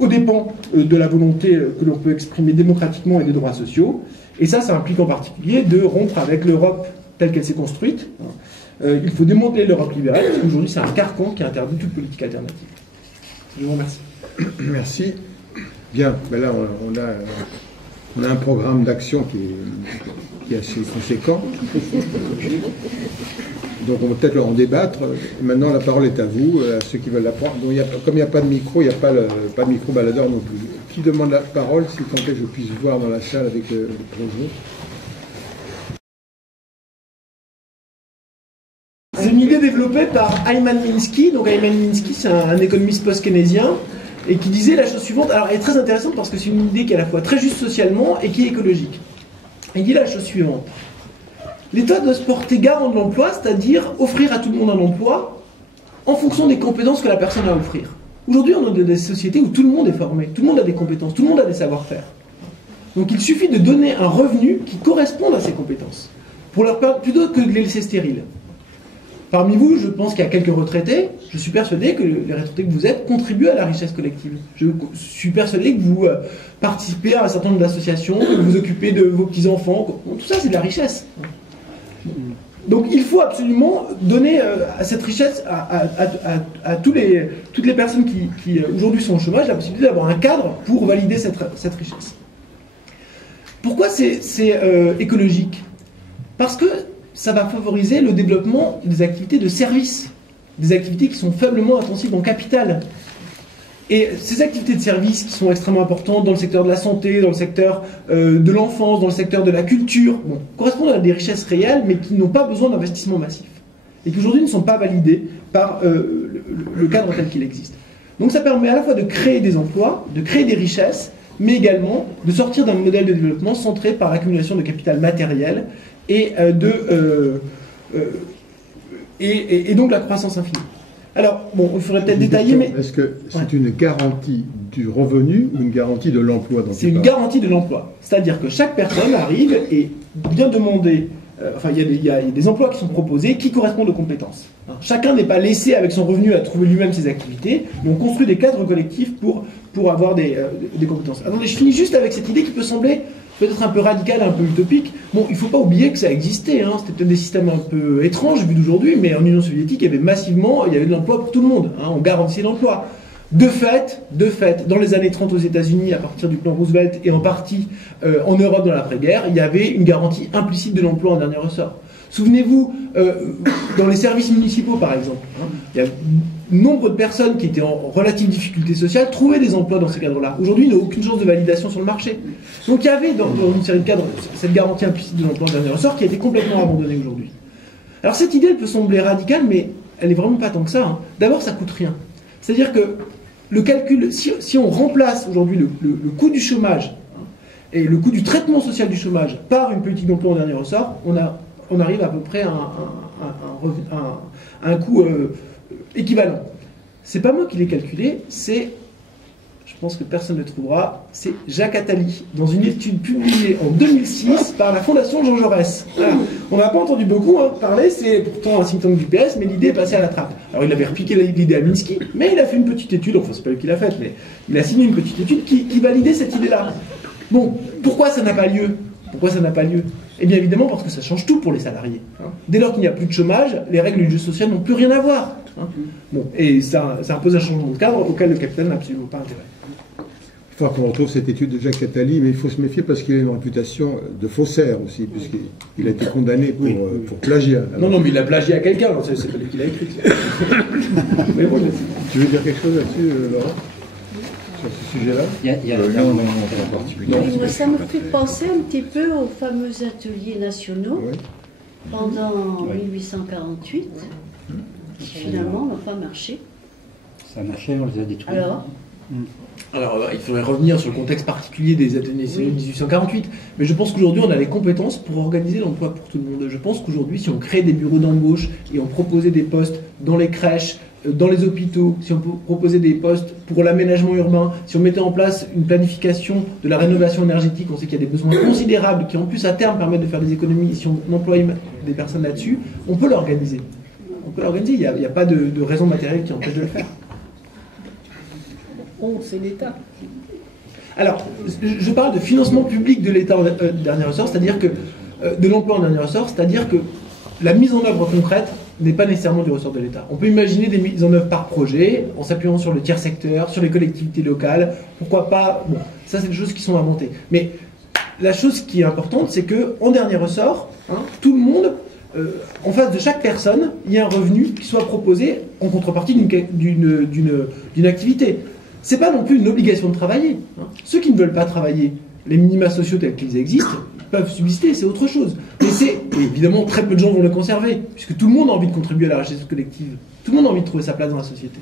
aux dépens de la volonté que l'on peut exprimer démocratiquement et des droits sociaux. Et ça implique en particulier de rompre avec l'Europe telle qu'elle s'est construite. Il faut démanteler l'Europe libérale, parce qu'aujourd'hui c'est un carcan qui interdit toute politique alternative. Je vous remercie. Merci. Bien, ben là on a un programme d'action qui est assez conséquent. Donc on va peut-être en débattre. Maintenant la parole est à vous, à ceux qui veulent la prendre. Donc, comme il n'y a pas de micro, il n'y a pas de micro baladeur non plus. Qui demande la parole, si tant est que je puisse voir dans la salle avec le projet. C'est une idée développée par Ayman Minsky. Donc Ayman Minsky, c'est un économiste post-keynésien, et qui disait la chose suivante. Alors elle est très intéressante parce que c'est une idée qui est à la fois très juste socialement et qui est écologique. Il dit la chose suivante. L'État doit se porter garant de l'emploi, c'est-à-dire offrir à tout le monde un emploi en fonction des compétences que la personne a à offrir. Aujourd'hui, on a des sociétés où tout le monde est formé, tout le monde a des compétences, tout le monde a des savoir-faire. Donc il suffit de donner un revenu qui corresponde à ces compétences, plutôt que de les laisser stériles. Parmi vous, je pense qu'il y a quelques retraités. Je suis persuadé que les retraités que vous êtes contribuent à la richesse collective. Je suis persuadé que vous participez à un certain nombre d'associations, que vous vous occupez de vos petits-enfants. Tout ça, c'est de la richesse. Donc il faut absolument donner cette richesse à toutes les personnes qui aujourd'hui sont au chômage, la possibilité d'avoir un cadre pour valider cette richesse. Pourquoi c'est écologique? Parce que ça va favoriser le développement des activités de service, des activités qui sont faiblement intensives en capital. Et ces activités de service qui sont extrêmement importantes dans le secteur de la santé, dans le secteur de l'enfance, dans le secteur de la culture, correspondent à des richesses réelles, mais qui n'ont pas besoin d'investissement massif. Et qui aujourd'hui ne sont pas validées par le cadre tel qu'il existe. Donc ça permet à la fois de créer des emplois, de créer des richesses, mais également de sortir d'un modèle de développement centré par l'accumulation de capital matériel et donc la croissance infinie. Alors, bon, il faudrait peut-être détailler, mais... Est-ce que c'est une garantie du revenu ou une garantie de l'emploi? C'est une garantie de l'emploi. C'est-à-dire que chaque personne arrive et vient demander enfin, il y a des emplois qui sont proposés qui correspondent aux compétences. Hein. Chacun n'est pas laissé avec son revenu à trouver lui-même ses activités, mais on construit des cadres collectifs pour avoir des compétences. Attendez, je finis juste avec cette idée qui peut sembler peut-être un peu radicale, un peu utopique. Bon, il ne faut pas oublier que ça existait. Hein. C'était peut-être des systèmes un peu étranges vu d'aujourd'hui, mais en Union soviétique, il y avait de l'emploi pour tout le monde. Hein. On garantissait l'emploi. De fait, dans les années 30 aux États-Unis, à partir du plan Roosevelt et en partie en Europe dans l'après-guerre, il y avait une garantie implicite de l'emploi en dernier ressort. Souvenez-vous, dans les services municipaux par exemple, hein, il y a nombre de personnes qui étaient en relative difficulté sociale trouvaient des emplois dans ces cadres-là. Aujourd'hui, il n'y a aucune chance de validation sur le marché. Donc il y avait dans une série de cadres cette garantie implicite de l'emploi en dernier ressort qui a été complètement abandonnée aujourd'hui. Alors cette idée, elle peut sembler radicale, mais elle n'est vraiment pas tant que ça. Hein. D'abord, ça coûte rien. C'est-à-dire que le calcul, si on remplace aujourd'hui le coût du chômage et le coût du traitement social du chômage par une politique d'emploi en dernier ressort, on arrive à peu près à un coût équivalent. C'est pas moi qui l'ai calculé, je pense que personne ne le trouvera, c'est Jacques Attali, dans une étude publiée en 2006 par la Fondation Jean Jaurès. Voilà. On n'a pas entendu beaucoup parler, c'est pourtant un think tank du PS, mais l'idée est passée à la trappe. Alors il avait repiqué l'idée à Minsky, mais il a fait une petite étude, enfin c'est pas lui qui l'a faite, mais il a signé une petite étude qui validait cette idée-là. Bon, pourquoi ça n'a pas lieu? Pourquoi ça n'a pas lieu? Eh bien évidemment parce que ça change tout pour les salariés. Hein. Dès lors qu'il n'y a plus de chômage, les règles du jeu social n'ont plus rien à voir. Hein. Bon, et ça impose un changement de cadre auquel le capital n'a absolument pas intérêt. Il faut qu'on retrouve cette étude de Jacques Attali, mais il faut se méfier parce qu'il a une réputation de faussaire aussi, puisqu'il a été condamné pour plagiat. Alors... Non, mais il a plagié à quelqu'un, c'est pas lui qui l'a écrit. Mais bon, tu veux dire quelque chose là-dessus, Laurent? Sur ce sujet-là? Oui, ça me fait penser un petit peu aux fameux ateliers nationaux pendant 1848, qui finalement n'ont pas marché. Ça a marché, on les a détruits. Alors, il faudrait revenir sur le contexte particulier des ateliers nationaux de 1848, mais je pense qu'aujourd'hui on a les compétences pour organiser l'emploi pour tout le monde. Je pense qu'aujourd'hui, si on crée des bureaux d'embauche et on proposait des postes dans les crèches, dans les hôpitaux, si on proposait des postes pour l'aménagement urbain, si on mettait en place une planification de la rénovation énergétique, on sait qu'il y a des besoins considérables qui en plus à terme permettent de faire des économies, si on emploie des personnes là-dessus, on peut l'organiser. Il n'y a pas de raison matérielle qui empêche de le faire. Oh, c'est l'État. Alors, je parle de financement public de l'État en dernier ressort, c'est-à-dire que de l'emploi en dernier ressort, c'est-à-dire que la mise en œuvre concrète n'est pas nécessairement du ressort de l'État. On peut imaginer des mises en œuvre par projet, en s'appuyant sur le tiers secteur, sur les collectivités locales, pourquoi pas, bon, ça c'est des choses qui sont inventées. Mais la chose qui est importante, c'est qu'en dernier ressort, hein, tout le monde, en face de chaque personne, il y a un revenu qui soit proposé en contrepartie d'une activité. C'est pas non plus une obligation de travailler. Hein. Ceux qui ne veulent pas travailler, les minima sociaux tels qu'ils existent, peuvent subsister, c'est autre chose. Mais évidemment, très peu de gens vont le conserver, puisque tout le monde a envie de contribuer à la richesse collective. Tout le monde a envie de trouver sa place dans la société.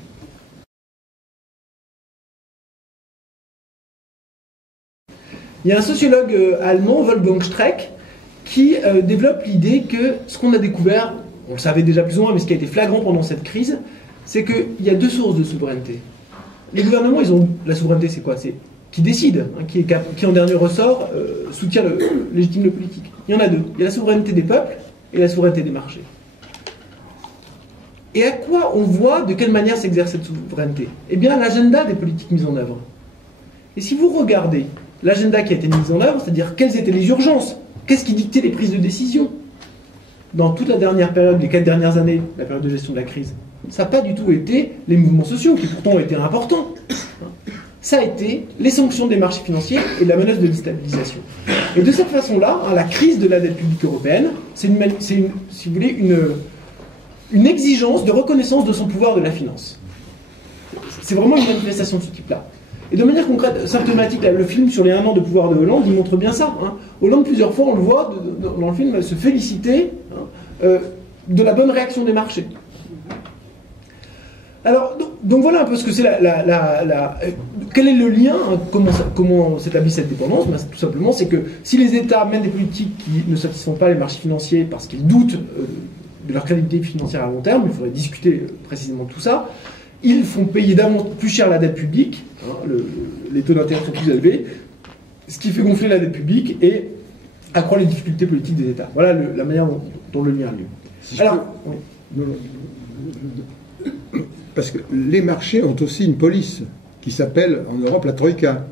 Il y a un sociologue allemand, Wolfgang Streeck, qui développe l'idée que ce qu'on a découvert, on le savait déjà plus ou moins, mais ce qui a été flagrant pendant cette crise, c'est qu'il y a deux sources de souveraineté. Les gouvernements, la souveraineté, c'est quoi? C'est qui décide, hein, qui en dernier ressort soutient légitime le politique. Il y en a deux. Il y a la souveraineté des peuples et la souveraineté des marchés. Et à quoi on voit de quelle manière s'exerce cette souveraineté? Eh bien, l'agenda des politiques mises en œuvre. Et si vous regardez l'agenda qui a été mis en œuvre, c'est-à-dire quelles étaient les urgences, qu'est-ce qui dictait les prises de décision dans toute la dernière période, les 4 dernières années, la période de gestion de la crise, ça n'a pas du tout été les mouvements sociaux, qui pourtant ont été importants. Ça a été les sanctions des marchés financiers et la menace de déstabilisation. Et de cette façon-là, hein, la crise de la dette publique européenne, c'est si vous voulez, une exigence de reconnaissance de son pouvoir de la finance. C'est vraiment une manifestation de ce type-là. Et de manière concrète, symptomatique, là, le film sur les 1 an de pouvoir de Hollande, il montre bien ça. Hein. Hollande, plusieurs fois, on le voit dans le film, se féliciter de la bonne réaction des marchés. Alors, donc voilà un peu ce que c'est quel est le lien, hein, comment s'établit cette dépendance? Ben, tout simplement, c'est que si les États mènent des politiques qui ne satisfont pas les marchés financiers parce qu'ils doutent de leur crédibilité financière à long terme, il faudrait discuter précisément de tout ça, ils font payer davantage plus cher la dette publique, hein, les taux d'intérêt sont plus élevés, ce qui fait gonfler la dette publique et accroît les difficultés politiques des États. Voilà la manière dont le lien a lieu. Si oui. Parce que les marchés ont aussi une police qui s'appelle en Europe la Troïka,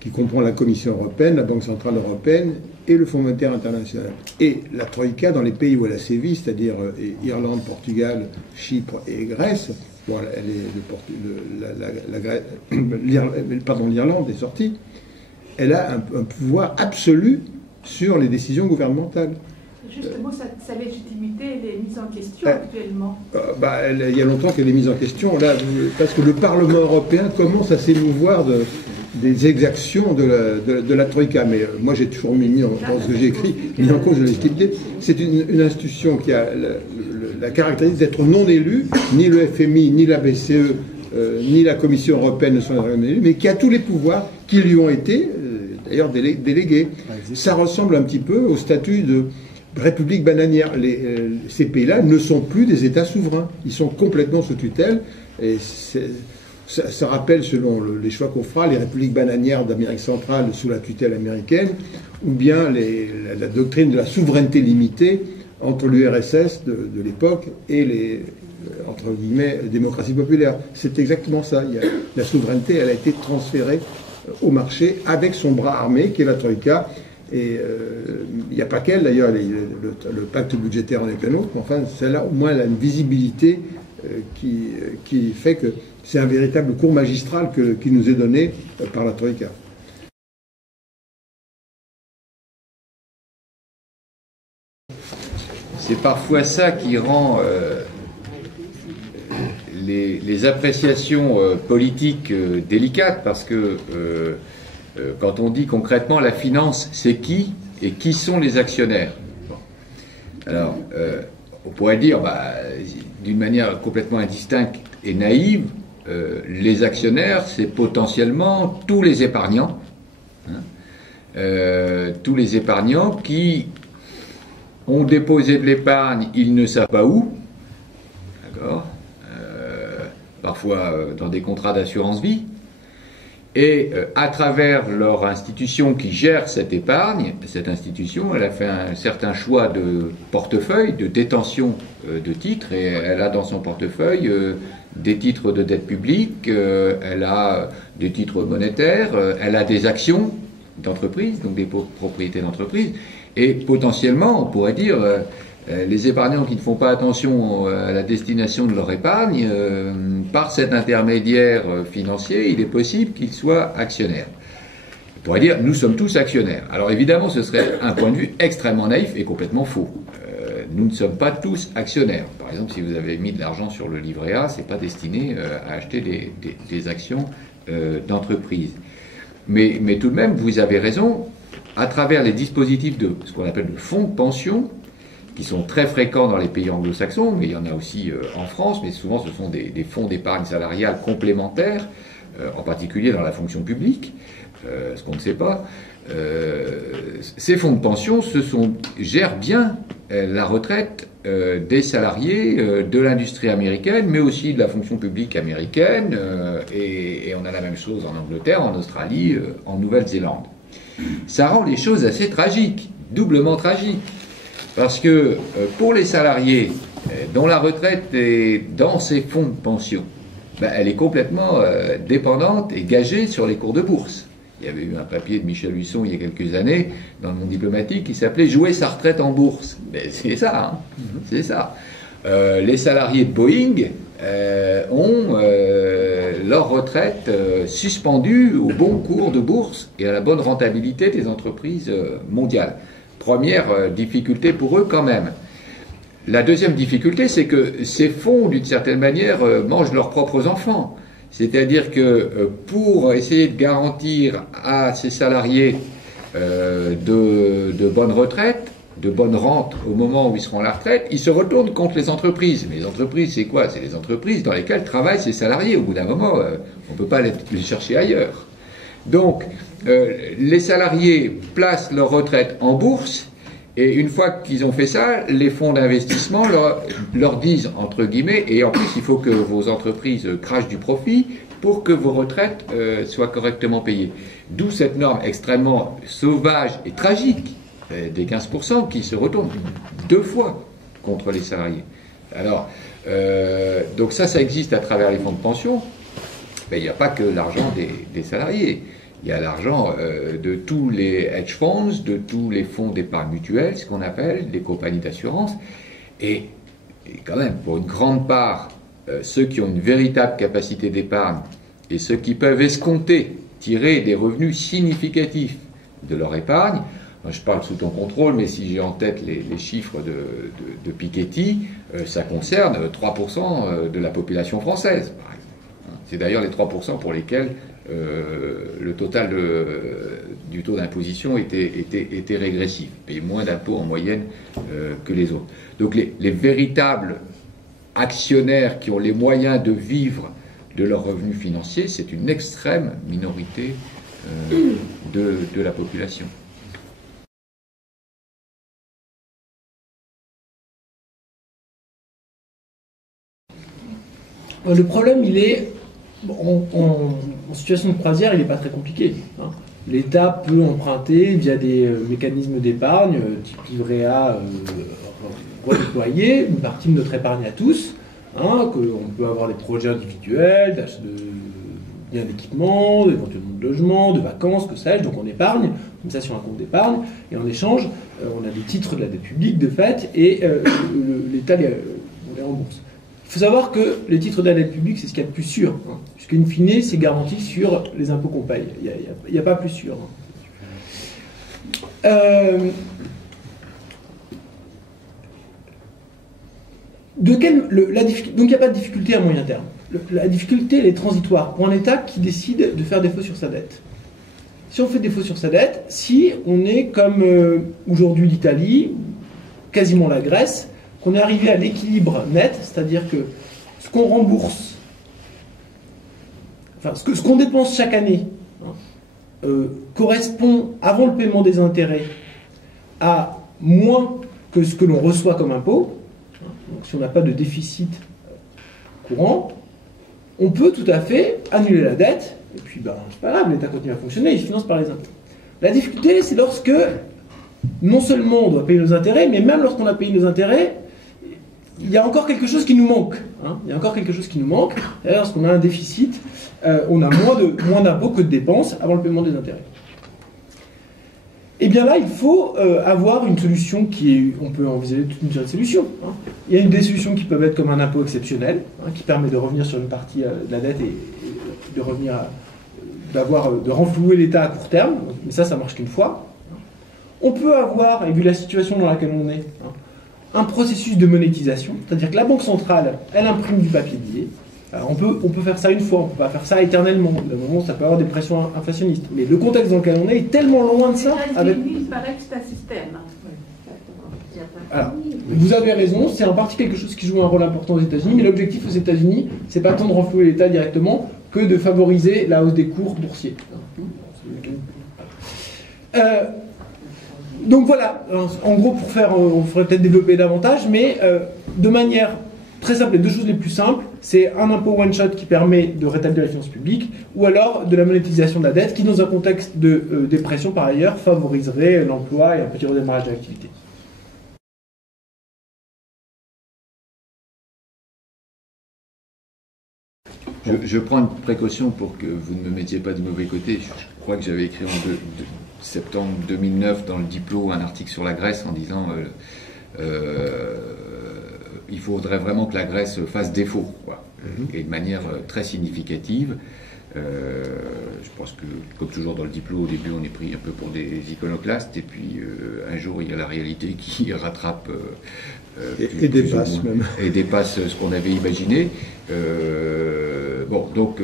qui comprend la Commission européenne, la Banque centrale européenne et le Fonds monétaire international. Et la Troïka, dans les pays où elle a sévi, c'est-à-dire Irlande, Portugal, Chypre et Grèce, bon, l'Irlande est sortie, elle a un pouvoir absolu sur les décisions gouvernementales. Justement, sa légitimité, elle est mise en question actuellement. Il y a longtemps qu'elle est mise en question, là, parce que le Parlement européen commence à s'émouvoir des exactions de la Troïka. Mais moi, j'ai toujours mis dans ce que j'ai écrit, mis en cause de la légitimité. C'est une institution qui a la caractéristique d'être non élue, ni le FMI, ni la BCE, ni la Commission européenne ne sont élus, mais qui a tous les pouvoirs qui lui ont été, d'ailleurs, délégués. Ça ressemble un petit peu au statut de république bananière. Ces pays-là ne sont plus des États souverains. Ils sont complètement sous tutelle. Et ça rappelle, selon les choix qu'on fera, les républiques bananières d'Amérique centrale sous la tutelle américaine, ou bien la doctrine de la souveraineté limitée entre l'URSS de l'époque et les, entre guillemets, démocraties populaires. C'est exactement ça. La souveraineté, elle a été transférée au marché avec son bras armé, qui est la Troïka. Et il n'y a pas qu'elle, d'ailleurs, le pacte budgétaire en est un autre, mais enfin, celle-là, au moins, elle a une visibilité qui fait que c'est un véritable cours magistral qui nous est donné par la Troïka. C'est parfois ça qui rend les appréciations politiques délicates, parce que quand on dit concrètement la finance, c'est qui et qui sont les actionnaires. Bon. Alors, on pourrait dire, d'une manière complètement indistincte et naïve, les actionnaires, c'est potentiellement tous les épargnants, tous les épargnants qui ont déposé de l'épargne, ils ne savent pas où, d'accord, parfois dans des contrats d'assurance vie. Et à travers leur institution qui gère cette épargne, cette institution, elle a fait un certain choix de portefeuille, de détention de titres, et elle a dans son portefeuille des titres de dette publique, elle a des titres monétaires, elle a des actions d'entreprise, donc des propriétés d'entreprise, et potentiellement, on pourrait dire, les épargnants qui ne font pas attention à la destination de leur épargne, par cet intermédiaire financier, il est possible qu'ils soient actionnaires. On pourrait dire, nous sommes tous actionnaires. Alors évidemment, ce serait un point de vue extrêmement naïf et complètement faux. Nous ne sommes pas tous actionnaires. Par exemple, si vous avez mis de l'argent sur le livret A, c'est pas destiné à acheter des actions d'entreprise. Mais tout de même, vous avez raison, à travers les dispositifs de ce qu'on appelle de fonds de pension, qui sont très fréquents dans les pays anglo-saxons, mais il y en a aussi en France, mais souvent ce sont des fonds d'épargne salariale complémentaires, en particulier dans la fonction publique, ce qu'on ne sait pas. Ces fonds de pension gèrent bien la retraite des salariés de l'industrie américaine, mais aussi de la fonction publique américaine, et on a la même chose en Angleterre, en Australie, en Nouvelle-Zélande. Ça rend les choses assez tragiques, doublement tragiques. Parce que pour les salariés dont la retraite est dans ces fonds de pension, elle est complètement dépendante et gagée sur les cours de bourse. Il y avait eu un papier de Michel Huisson il y a quelques années dans le monde diplomatique qui s'appelait « Jouer sa retraite en bourse ». C'est ça, hein, c'est ça. Les salariés de Boeing ont leur retraite suspendue au bon cours de bourse et à la bonne rentabilité des entreprises mondiales. Première difficulté pour eux quand même. La deuxième difficulté, c'est que ces fonds, d'une certaine manière, mangent leurs propres enfants. C'est-à-dire que pour essayer de garantir à ces salariés de bonnes retraites, de bonnes rentes au moment où ils seront à la retraite, ils se retournent contre les entreprises. Mais les entreprises, c'est quoi? C'est les entreprises dans lesquelles travaillent ces salariés. Au bout d'un moment, on ne peut pas les chercher ailleurs. Donc, les salariés placent leur retraite en bourse, et une fois qu'ils ont fait ça, les fonds d'investissement leur disent, entre guillemets, et en plus il faut que vos entreprises crachent du profit pour que vos retraites soient correctement payées. D'où cette norme extrêmement sauvage et tragique des 15% qui se retournent 2 fois contre les salariés. Alors, donc ça existe à travers les fonds de pension, mais il n'y a pas que l'argent des salariés. Il y a l'argent de tous les hedge funds, de tous les fonds d'épargne mutuelle, ce qu'on appelle les compagnies d'assurance. Et quand même, pour une grande part, ceux qui ont une véritable capacité d'épargne et ceux qui peuvent escompter, tirer des revenus significatifs de leur épargne, moi, je parle sous ton contrôle, mais si j'ai en tête les chiffres de Piketty, ça concerne 3% de la population française, par exemple. C'est d'ailleurs les 3% pour lesquels le total du taux d'imposition était régressif, payer moins d'impôts en moyenne que les autres. Donc les véritables actionnaires qui ont les moyens de vivre de leurs revenus financiers, c'est une extrême minorité de la population. Le problème, il est, en situation de croisière, il n'est pas très compliqué. Hein. L'État peut emprunter via des mécanismes d'épargne, type livret A, redéployer une partie de notre épargne à tous, hein, qu'on peut avoir des projets individuels, d'achat de biens d'équipement, éventuellement de logement, de vacances, que sais-je, donc on épargne, comme ça sur un compte d'épargne, et en échange, on a des titres de la dette publique de fait, et l'État les rembourse. Il faut savoir que les titres de la dette publique, c'est ce qu'il y a de plus sûr, hein, puisqu'in fine, c'est garanti sur les impôts qu'on paye. Il n'y a pas plus sûr. Hein. Donc il n'y a pas de difficulté à moyen terme. La difficulté, elle est transitoire pour un État qui décide de faire défaut sur sa dette. Si on fait défaut sur sa dette, si on est comme aujourd'hui l'Italie, quasiment la Grèce, qu'on est arrivé à l'équilibre net, c'est-à-dire que ce qu'on rembourse, enfin ce qu'on dépense chaque année, hein, correspond, avant le paiement des intérêts, à moins que ce que l'on reçoit comme impôt. Donc, si on n'a pas de déficit courant, on peut tout à fait annuler la dette, et puis ben, c'est pas grave, l'État continue à fonctionner, il se finance par les impôts. La difficulté, c'est lorsque, non seulement on doit payer nos intérêts, mais même lorsqu'on a payé nos intérêts, il y a encore quelque chose qui nous manque. Hein. Il y a encore quelque chose qui nous manque. D'ailleurs, lorsqu'on a un déficit, on a moins d'impôts que de dépenses avant le paiement des intérêts. Et bien là, il faut avoir une solution qui est... On peut envisager toute une série de solutions. Hein. Il y a des solutions qui peuvent être comme un impôt exceptionnel, hein, qui permet de revenir sur une partie de la dette et de revenir de renflouer l'État à court terme. Mais ça marche qu'une fois. On peut avoir, et vu la situation dans laquelle on est, hein, un processus de monétisation, c'est-à-dire que la Banque centrale, elle imprime du papier billet. Alors on peut faire ça une fois, on ne peut pas faire ça éternellement. Au moment, ça peut avoir des pressions inflationnistes. Mais le contexte dans lequel on est tellement loin de ça. Il paraît que c'est un système. Alors, vous avez raison, c'est en partie quelque chose qui joue un rôle important aux États-Unis, mais l'objectif aux États-Unis, c'est pas tant de renflouer l'État directement que de favoriser la hausse des cours boursiers. Donc voilà, en gros, pour faire, on ferait peut-être développer davantage, mais de manière très simple, les deux choses les plus simples, c'est un impôt one-shot qui permet de rétablir les finances publiques, ou alors de la monétisation de la dette, qui dans un contexte de dépression, par ailleurs, favoriserait l'emploi et un petit redémarrage de l'activité. Je prends une précaution pour que vous ne me mettiez pas du mauvais côté. Je crois que j'avais écrit en septembre 2009 dans le Diplo un article sur la Grèce en disant il faudrait vraiment que la Grèce fasse défaut, quoi, et de manière très significative. Je pense que, comme toujours dans le Diplo, au début on est pris un peu pour des iconoclastes, et puis un jour il y a la réalité qui rattrape et dépasse même. Et dépasse ce qu'on avait imaginé. Bon, donc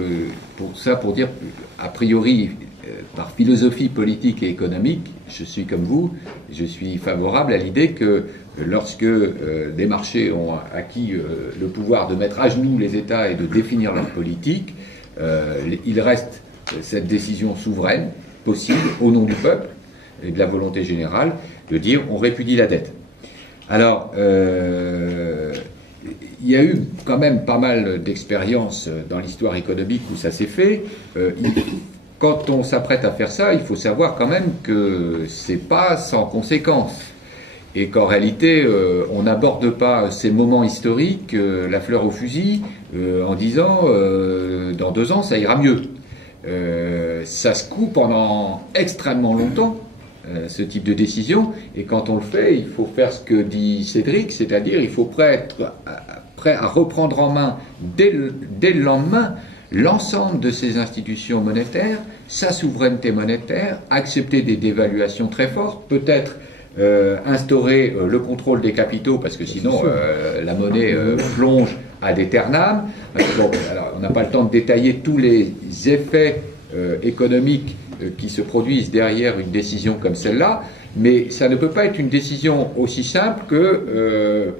pour dire, a priori, par philosophie politique et économique, je suis comme vous, je suis favorable à l'idée que lorsque des marchés ont acquis le pouvoir de mettre à genoux les États et de définir leur politique, il reste cette décision souveraine, possible, au nom du peuple et de la volonté générale, de dire on répudie la dette. Alors, il y a eu quand même pas mal d'expériences dans l'histoire économique où ça s'est fait. quand on s'apprête à faire ça, il faut savoir quand même que c'est pas sans conséquence. Et qu'en réalité, on n'aborde pas ces moments historiques, la fleur au fusil, en disant dans 2 ans, ça ira mieux. Ça se coupe pendant extrêmement longtemps, ce type de décision. Et quand on le fait, il faut faire ce que dit Cédric, c'est-à-dire il faut être prêt à reprendre en main dès le lendemain l'ensemble de ces institutions monétaires, sa souveraineté monétaire, accepter des dévaluations très fortes, peut-être instaurer le contrôle des capitaux, parce que sinon la monnaie plonge ad aeternam. Bon, alors, on n'a pas le temps de détailler tous les effets économiques qui se produisent derrière une décision comme celle-là, mais ça ne peut pas être une décision aussi simple que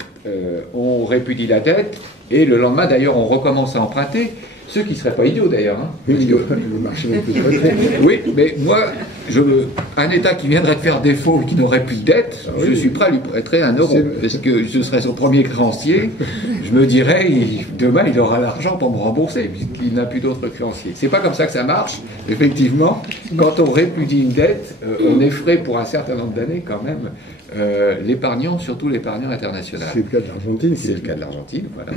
on répudie la dette et le lendemain d'ailleurs on recommence à emprunter. Ce qui ne serait pas idiot d'ailleurs. Hein, oui, le marché n'est plus très. Oui, mais moi, un État qui viendrait de faire défaut et qui n'aurait plus de dette, je suis prêt à lui prêter 1 euro. Parce que je serais son premier créancier. Je me dirais, demain, il aura l'argent pour me rembourser, puisqu'il n'a plus d'autres créanciers. C'est pas comme ça que ça marche. Effectivement, quand on répudie une dette, on effraie pour un certain nombre d'années quand même l'épargnant, surtout l'épargnant international. C'est le cas de l'Argentine. C'est le cas de l'Argentine, voilà,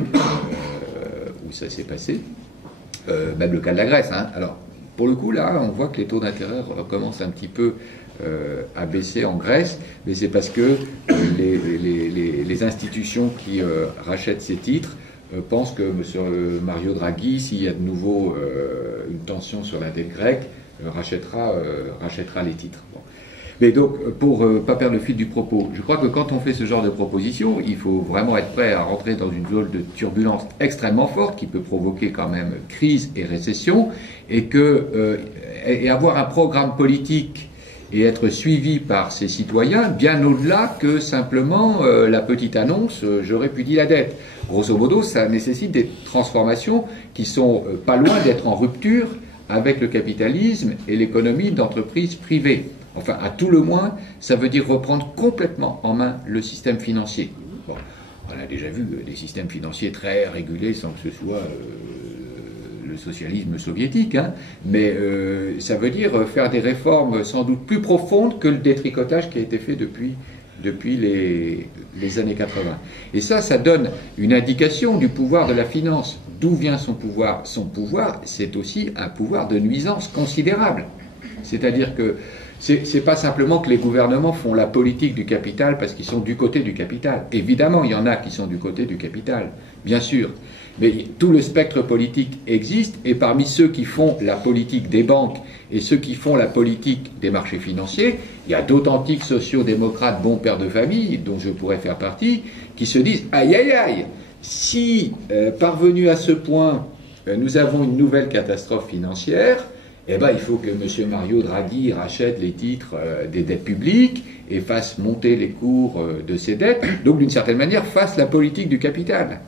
où ça s'est passé. Même le cas de la Grèce. Hein. Alors, pour le coup, là, on voit que les taux d'intérêt commencent un petit peu à baisser en Grèce, mais c'est parce que les institutions qui rachètent ces titres pensent que M. Mario Draghi, s'il y a de nouveau une tension sur la dette grecque, rachètera les titres. Bon. Mais donc, pour ne pas perdre le fil du propos, je crois que quand on fait ce genre de proposition, il faut vraiment être prêt à rentrer dans une zone de turbulence extrêmement forte qui peut provoquer quand même crise et récession, et avoir un programme politique et être suivi par ses citoyens bien au-delà que simplement la petite annonce « je répudie la dette ». Grosso modo, ça nécessite des transformations qui sont pas loin d'être en rupture avec le capitalisme et l'économie d'entreprises privées. Enfin, à tout le moins, ça veut dire reprendre complètement en main le système financier. Bon, on a déjà vu des systèmes financiers très régulés sans que ce soit le socialisme soviétique, hein, mais ça veut dire faire des réformes sans doute plus profondes que le détricotage qui a été fait depuis les années 80. Et ça donne une indication du pouvoir de la finance. D'où vient son pouvoir? Son pouvoir, c'est aussi un pouvoir de nuisance considérable. C'est-à-dire que c'est pas simplement que les gouvernements font la politique du capital parce qu'ils sont du côté du capital. Évidemment, il y en a qui sont du côté du capital, bien sûr. Mais tout le spectre politique existe, et parmi ceux qui font la politique des banques et ceux qui font la politique des marchés financiers, il y a d'authentiques sociodémocrates bons pères de famille, dont je pourrais faire partie, qui se disent « aïe aïe aïe, si parvenu à ce point, nous avons une nouvelle catastrophe financière, eh ben, il faut que M. Mario Draghi rachète les titres des dettes publiques et fasse monter les cours de ces dettes, donc d'une certaine manière fasse la politique du capital. »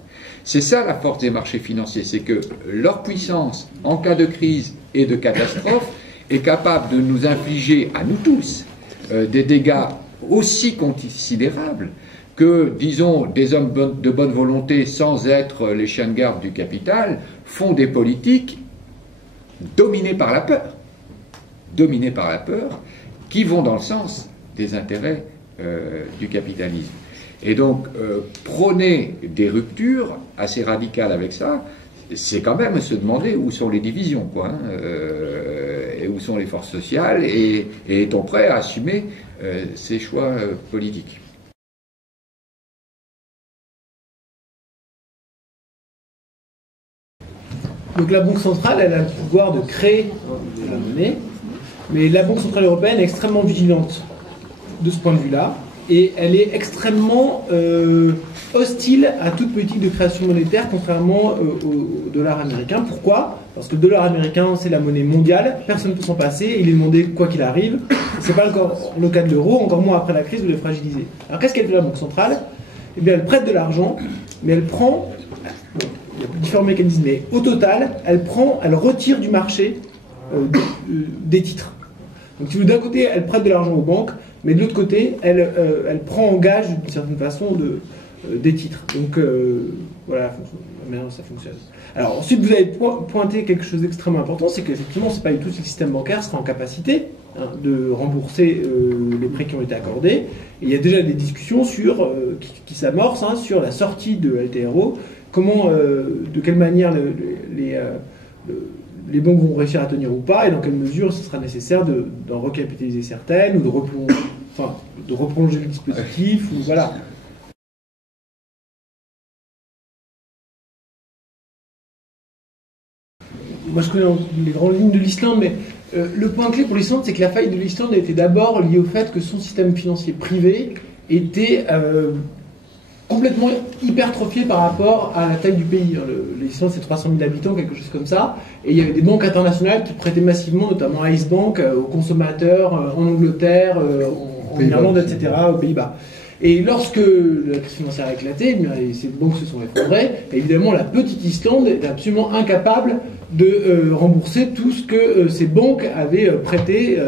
C'est ça la force des marchés financiers, c'est que leur puissance en cas de crise et de catastrophe est capable de nous infliger, à nous tous, des dégâts aussi considérables que, disons, des hommes de bonne volonté, sans être les chiens de garde du capital, font des politiques dominées par la peur, qui vont dans le sens des intérêts du capitalisme. Et donc, prôner des ruptures assez radicales avec ça, c'est quand même se demander où sont les divisions, quoi, hein, et où sont les forces sociales, et est-on prêt à assumer ces choix politiques. Donc la Banque centrale, elle a le pouvoir de créer la monnaie, mais la Banque centrale européenne est extrêmement vigilante de ce point de vue-là, et elle est extrêmement hostile à toute politique de création monétaire, contrairement au dollar américain. Pourquoi? Parce que le dollar américain, c'est la monnaie mondiale, personne ne peut s'en passer, il est demandé quoi qu'il arrive. C'est pas encore le cas de l'euro, encore moins après la crise où il est fragilisé. Alors qu'est-ce qu'elle fait la Banque centrale? Eh bien, elle prête de l'argent, mais elle prend... Bon, il y a différents mécanismes, mais au total, elle retire du marché des titres. Donc, si vous d'un côté, elle prête de l'argent aux banques, mais de l'autre côté, elle prend en gage d'une certaine façon des titres. Donc voilà la manière dont ça fonctionne. Alors ensuite, vous avez pointé quelque chose d'extrêmement important, c'est qu'effectivement, c'est pas du tout si le système bancaire sera en capacité de rembourser les prêts qui ont été accordés. Et il y a déjà des discussions qui s'amorcent sur la sortie de LTRO, de quelle manière les banques vont réussir à tenir ou pas, et dans quelle mesure ce sera nécessaire d'en recapitaliser certaines, ou de reprolonger le dispositif, ou voilà. Moi, je connais les grandes lignes de l'Islande, mais le point clé pour l'Islande, c'est que la faillite de l'Islande était d'abord liée au fait que son système financier privé était complètement hypertrophié par rapport à la taille du pays. L'Islande, c'est 300 000 habitants, quelque chose comme ça, et il y avait des banques internationales qui prêtaient massivement, notamment Ice Bank, aux consommateurs en Angleterre, en Irlande, etc., aux Pays-Bas. Et lorsque la crise financière a éclaté, ces banques se sont effondrées, évidemment la petite Islande est absolument incapable de rembourser tout ce que ces banques avaient prêté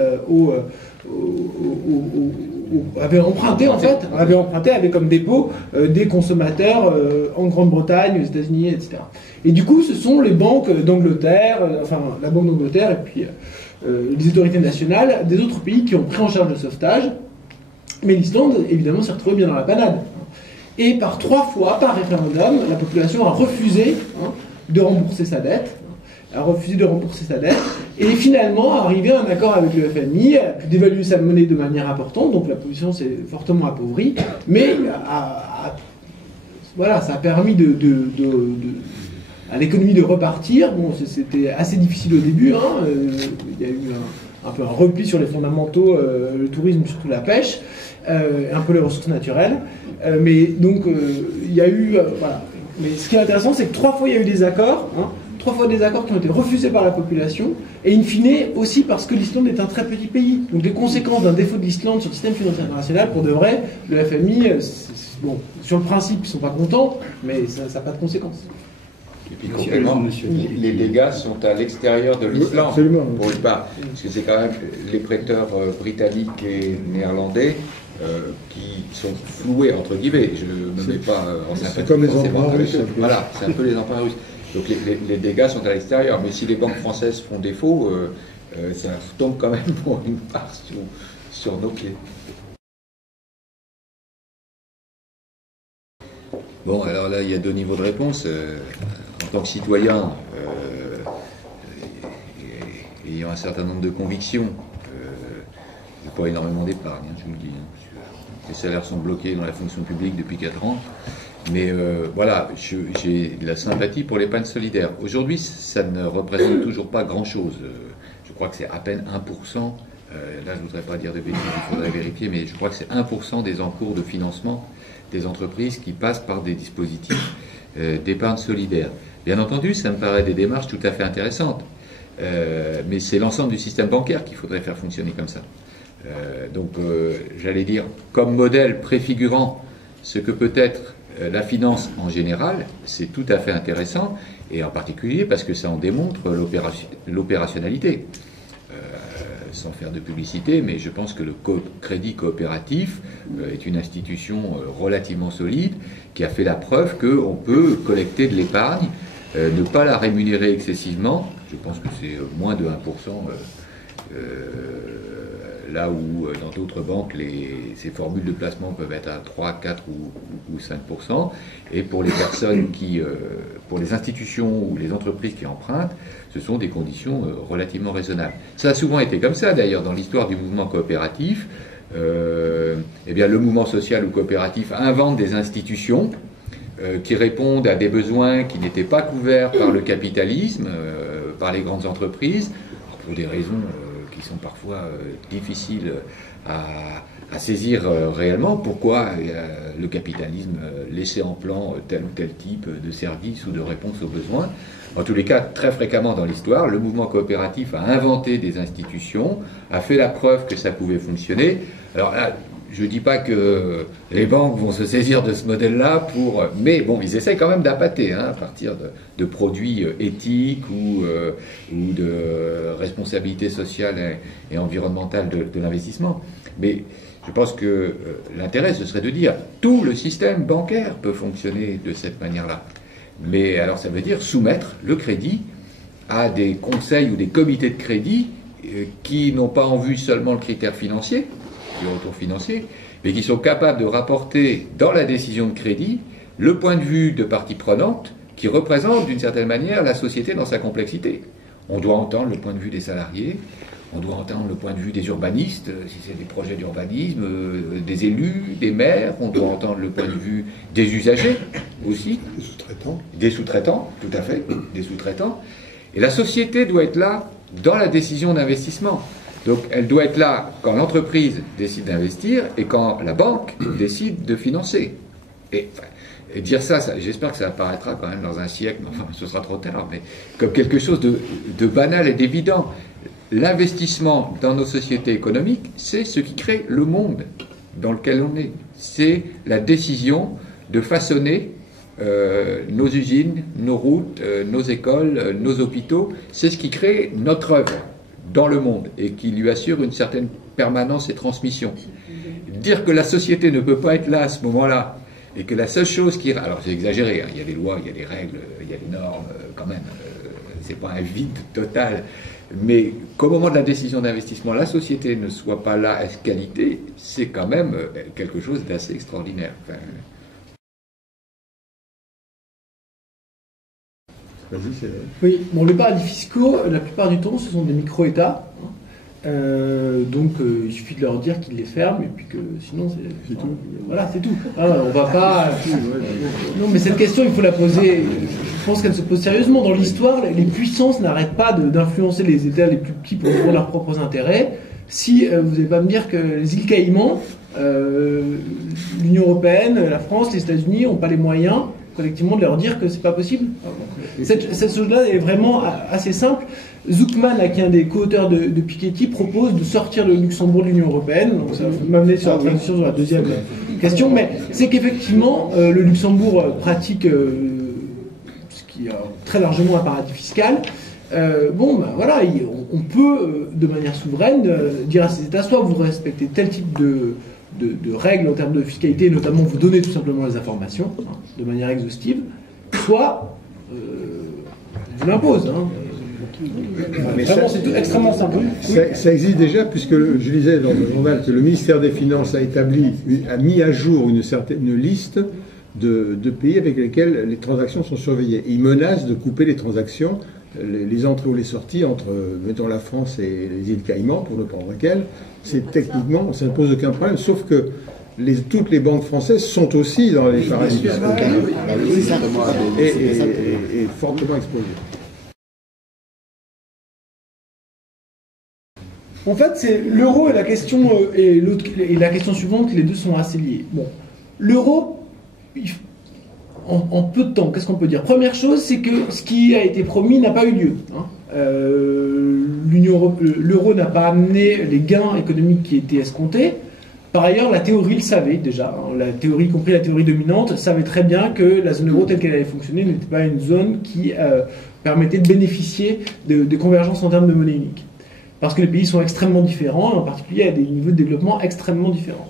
avaient emprunté avec comme dépôt des consommateurs en Grande-Bretagne, aux États-Unis, etc. Et du coup, ce sont les banques d'Angleterre, la Banque d'Angleterre et puis les autorités nationales des autres pays qui ont pris en charge le sauvetage. Mais l'Islande, évidemment, s'est retrouvée bien dans la panade. Et par 3 fois, par référendum, la population a refusé de rembourser sa dette. Et finalement a arrivé à un accord avec le FMI, a pu dévaluer sa monnaie de manière importante, donc la population s'est fortement appauvrie, mais voilà, ça a permis à l'économie de repartir. Bon, c'était assez difficile au début, il y a eu un peu un repli sur les fondamentaux, le tourisme, surtout la pêche, un peu les ressources naturelles, mais donc il y a eu, voilà. Mais ce qui est intéressant, c'est que 3 fois il y a eu des accords, 3 fois des accords qui ont été refusés par la population, et in fine aussi parce que l'Islande est un très petit pays. Donc les conséquences d'un défaut de l'Islande sur le système financier international, pour de vrai, le FMI, bon, sur le principe, ils ne sont pas contents, mais ça n'a pas de conséquences. Et puis concrètement, les dégâts sont à l'extérieur de l'Islande, pour une part, parce que c'est quand même les prêteurs britanniques et néerlandais qui sont floués, entre guillemets. Je ne me mets pas en sympathie. C'est comme les emprunts russes. Voilà, c'est un peu les emprunts russes. Donc les dégâts sont à l'extérieur. Mais si les banques françaises font défaut, ça tombe quand même pour une part sur nos pieds. Bon, alors là, il y a 2 niveaux de réponse. En tant que citoyen, ayant un certain nombre de convictions, j'ai pas énormément d'épargne, je vous le dis. Les salaires sont bloqués dans la fonction publique depuis 4 ans. Mais voilà, j'ai de la sympathie pour l'épargne solidaire. Aujourd'hui, ça ne représente toujours pas grand-chose. Je crois que c'est à peine 1%. Là, je ne voudrais pas dire de bêtises, il faudrait vérifier, mais je crois que c'est 1% des encours de financement des entreprises qui passent par des dispositifs d'épargne solidaire. Bien entendu, ça me paraît des démarches tout à fait intéressantes. Mais c'est l'ensemble du système bancaire qu'il faudrait faire fonctionner comme ça. Donc, j'allais dire, comme modèle préfigurant ce que peut être la finance en général, c'est tout à fait intéressant, et en particulier parce que ça en démontre l'opérationnalité. Sans faire de publicité, mais je pense que le crédit coopératif est une institution relativement solide qui a fait la preuve qu'on peut collecter de l'épargne, ne pas la rémunérer excessivement. Je pense que c'est moins de 1%, là où dans d'autres banques, ces formules de placement peuvent être à 3, 4 ou 5%. Et pour les personnes pour les institutions ou les entreprises qui empruntent, ce sont des conditions relativement raisonnables. Ça a souvent été comme ça, d'ailleurs, dans l'histoire du mouvement coopératif. Eh bien, le mouvement social ou coopératif invente des institutions qui répondent à des besoins qui n'étaient pas couverts par le capitalisme, par les grandes entreprises, pour des raisons qui sont parfois difficiles à saisir réellement. Pourquoi le capitalisme laissait en plan tel ou tel type de service ou de réponse aux besoins. En tous les cas, très fréquemment dans l'histoire, le mouvement coopératif a inventé des institutions, a fait la preuve que ça pouvait fonctionner. Alors là, je ne dis pas que les banques vont se saisir de ce modèle-là mais bon, ils essaient quand même d'appâter, à partir de produits éthiques ou de responsabilité sociale et environnementale de l'investissement. Mais je pense que l'intérêt, ce serait de dire tout le système bancaire peut fonctionner de cette manière-là. Mais alors ça veut dire soumettre le crédit à des conseils ou des comités de crédit qui n'ont pas en vue seulement le critère financier, le retour financier, mais qui sont capables de rapporter dans la décision de crédit le point de vue de parties prenantes qui représentent d'une certaine manière la société dans sa complexité. On doit entendre le point de vue des salariés, on doit entendre le point de vue des urbanistes, si c'est des projets d'urbanisme, des élus, des maires, on doit entendre le point de vue des usagers aussi. Les sous-traitants. Des sous-traitants, tout à fait, des sous-traitants. Et la société doit être là dans la décision d'investissement. Donc elle doit être là quand l'entreprise décide d'investir et quand la banque décide de financer. Et dire ça, j'espère que ça apparaîtra quand même dans un siècle, enfin ce sera trop tard, mais comme quelque chose de banal et d'évident. L'investissement dans nos sociétés économiques, c'est ce qui crée le monde dans lequel on est. C'est la décision de façonner nos usines, nos routes, nos écoles, nos hôpitaux. C'est ce qui crée notre œuvre dans le monde et qui lui assure une certaine permanence et transmission. Dire que la société ne peut pas être là à ce moment-là et que la seule chose qui... Alors c'est exagéré, hein, il y a des lois, il y a des règles, il y a des normes, quand même. C'est pas un vide total. Mais qu'au moment de la décision d'investissement, la société ne soit pas là à qualité, c'est quand même quelque chose d'assez extraordinaire. Enfin, oui, bon, les paradis fiscaux, la plupart du temps, ce sont des micro-États. Donc, il suffit de leur dire qu'ils les ferment, et puis que sinon, c'est tout. Voilà, c'est tout. On va pas. Non, mais cette question, il faut la poser. Je pense qu'elle se pose sérieusement. Dans l'histoire, les puissances n'arrêtent pas d'influencer les États les plus petits pour leurs propres intérêts. Si vous n'allez pas me dire que les îles Caïmans, l'Union européenne, la France, les États-Unis n'ont pas les moyens collectivement de leur dire que c'est pas possible. Cette chose-là est vraiment assez simple. Zuckman, qui est un des co-auteurs de Piketty, propose de sortir le Luxembourg de l'Union européenne. Donc ça va m'amener sur la transition sur la deuxième question, mais c'est qu'effectivement, le Luxembourg pratique ce qui est très largement un paradis fiscal. Voilà, on peut, de manière souveraine, dire à ces États, soit vous respectez tel type de règles en termes de fiscalité, et notamment vous donner tout simplement les informations, de manière exhaustive, soit vous l'imposez. Mais vraiment, c'est extrêmement simple. Ça existe déjà, puisque je lisais dans le journal que le ministère des Finances a mis à jour une liste de pays avec lesquels les transactions sont surveillées. Et il menace de couper les transactions, les entrées ou les sorties entre, mettons, la France et les îles Caïmans, pour ne prendre lesquelles. C'est techniquement, ça ne pose aucun problème, sauf que toutes les banques françaises sont aussi dans les paradis fiscaux et fortement exposées. En fait, c'est l'euro et la question et la question suivante, les deux sont assez liés. Bon, l'euro, en peu de temps, qu'est-ce qu'on peut dire? Première chose, c'est que ce qui a été promis n'a pas eu lieu. L'euro n'a pas amené les gains économiques qui étaient escomptés. Par ailleurs, la théorie le savait déjà. La théorie, y compris la théorie dominante, savait très bien que la zone euro telle qu'elle allait fonctionner n'était pas une zone qui permettait de bénéficier de convergence en termes de monnaie unique. Parce que les pays sont extrêmement différents, et en particulier à des niveaux de développement extrêmement différents.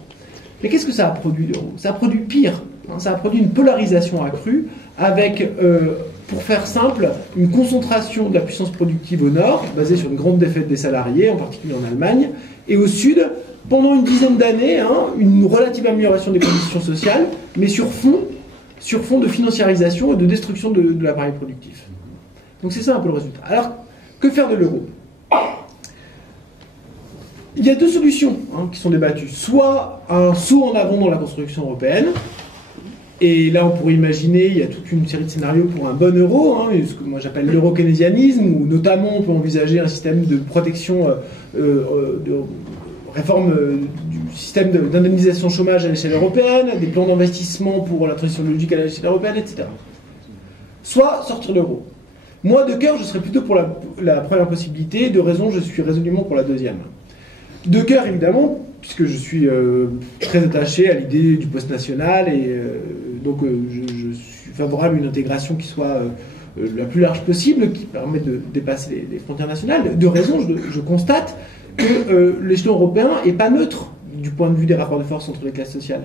Mais qu'est-ce que ça a produit, l'euro? Ça a produit pire. Ça a produit une polarisation accrue avec, pour faire simple, une concentration de la puissance productive au nord, basée sur une grande défaite des salariés, en particulier en Allemagne, et au sud, pendant une dizaine d'années, une relative amélioration des conditions sociales, mais sur fond de financiarisation et de destruction de l'appareil productif. Donc c'est ça un peu le résultat. Alors, que faire de l'euro? Il y a deux solutions qui sont débattues. Soit un saut en avant dans la construction européenne, et là on pourrait imaginer, il y a toute une série de scénarios pour un bon euro, ce que moi j'appelle l'euro-keynésianisme, où notamment on peut envisager un système de protection, de réforme du système d'indemnisation chômage à l'échelle européenne, des plans d'investissement pour la transition logique à l'échelle européenne, etc. Soit sortir de l'euro. Moi, de cœur, je serais plutôt pour la première possibilité, de raison, je suis résolument pour la deuxième. De cœur, évidemment, puisque je suis très attaché à l'idée du post-national, et donc je suis favorable à une intégration qui soit la plus large possible, qui permette de dépasser les frontières nationales. De raison, je constate que l'échelon européen n'est pas neutre du point de vue des rapports de force entre les classes sociales.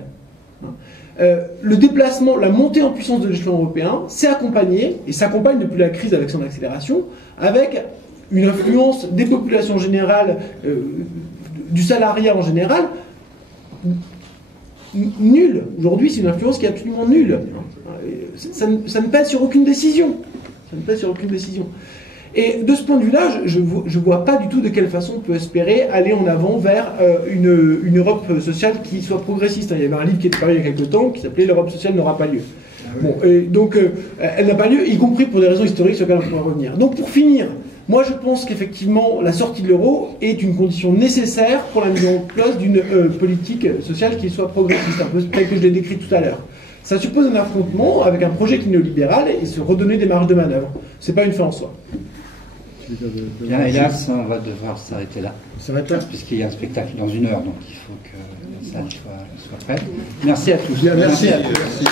Le déplacement, la montée en puissance de l'échelon européen s'est accompagné, et s'accompagne depuis la crise avec son accélération, avec une influence des populations générales, du salariat en général, nulle. Aujourd'hui, c'est une influence qui est absolument nulle. Ça ne pèse sur aucune décision. Ça ne pèse sur aucune décision. Et de ce point de vue-là, je ne vois pas du tout de quelle façon on peut espérer aller en avant vers une Europe sociale qui soit progressiste. Il y avait un livre qui était paru il y a quelque temps qui s'appelait « L'Europe sociale n'aura pas lieu ». Bon, et donc, elle n'a pas lieu, y compris pour des raisons historiques sur lesquelles on pourra revenir. Donc, pour finir, moi je pense qu'effectivement, la sortie de l'euro est une condition nécessaire pour la mise en place d'une politique sociale qui soit progressiste, un peu tel que je l'ai décrit tout à l'heure. Ça suppose un affrontement avec un projet qui est néolibéral et se redonner des marges de manœuvre. C'est pas une fin en soi. Bien, hélas, on va devoir s'arrêter là. Puisqu'il y a un spectacle dans 1 heure, donc il faut que la salle soit prête. Merci à tous. Bien, merci. À tous. Merci.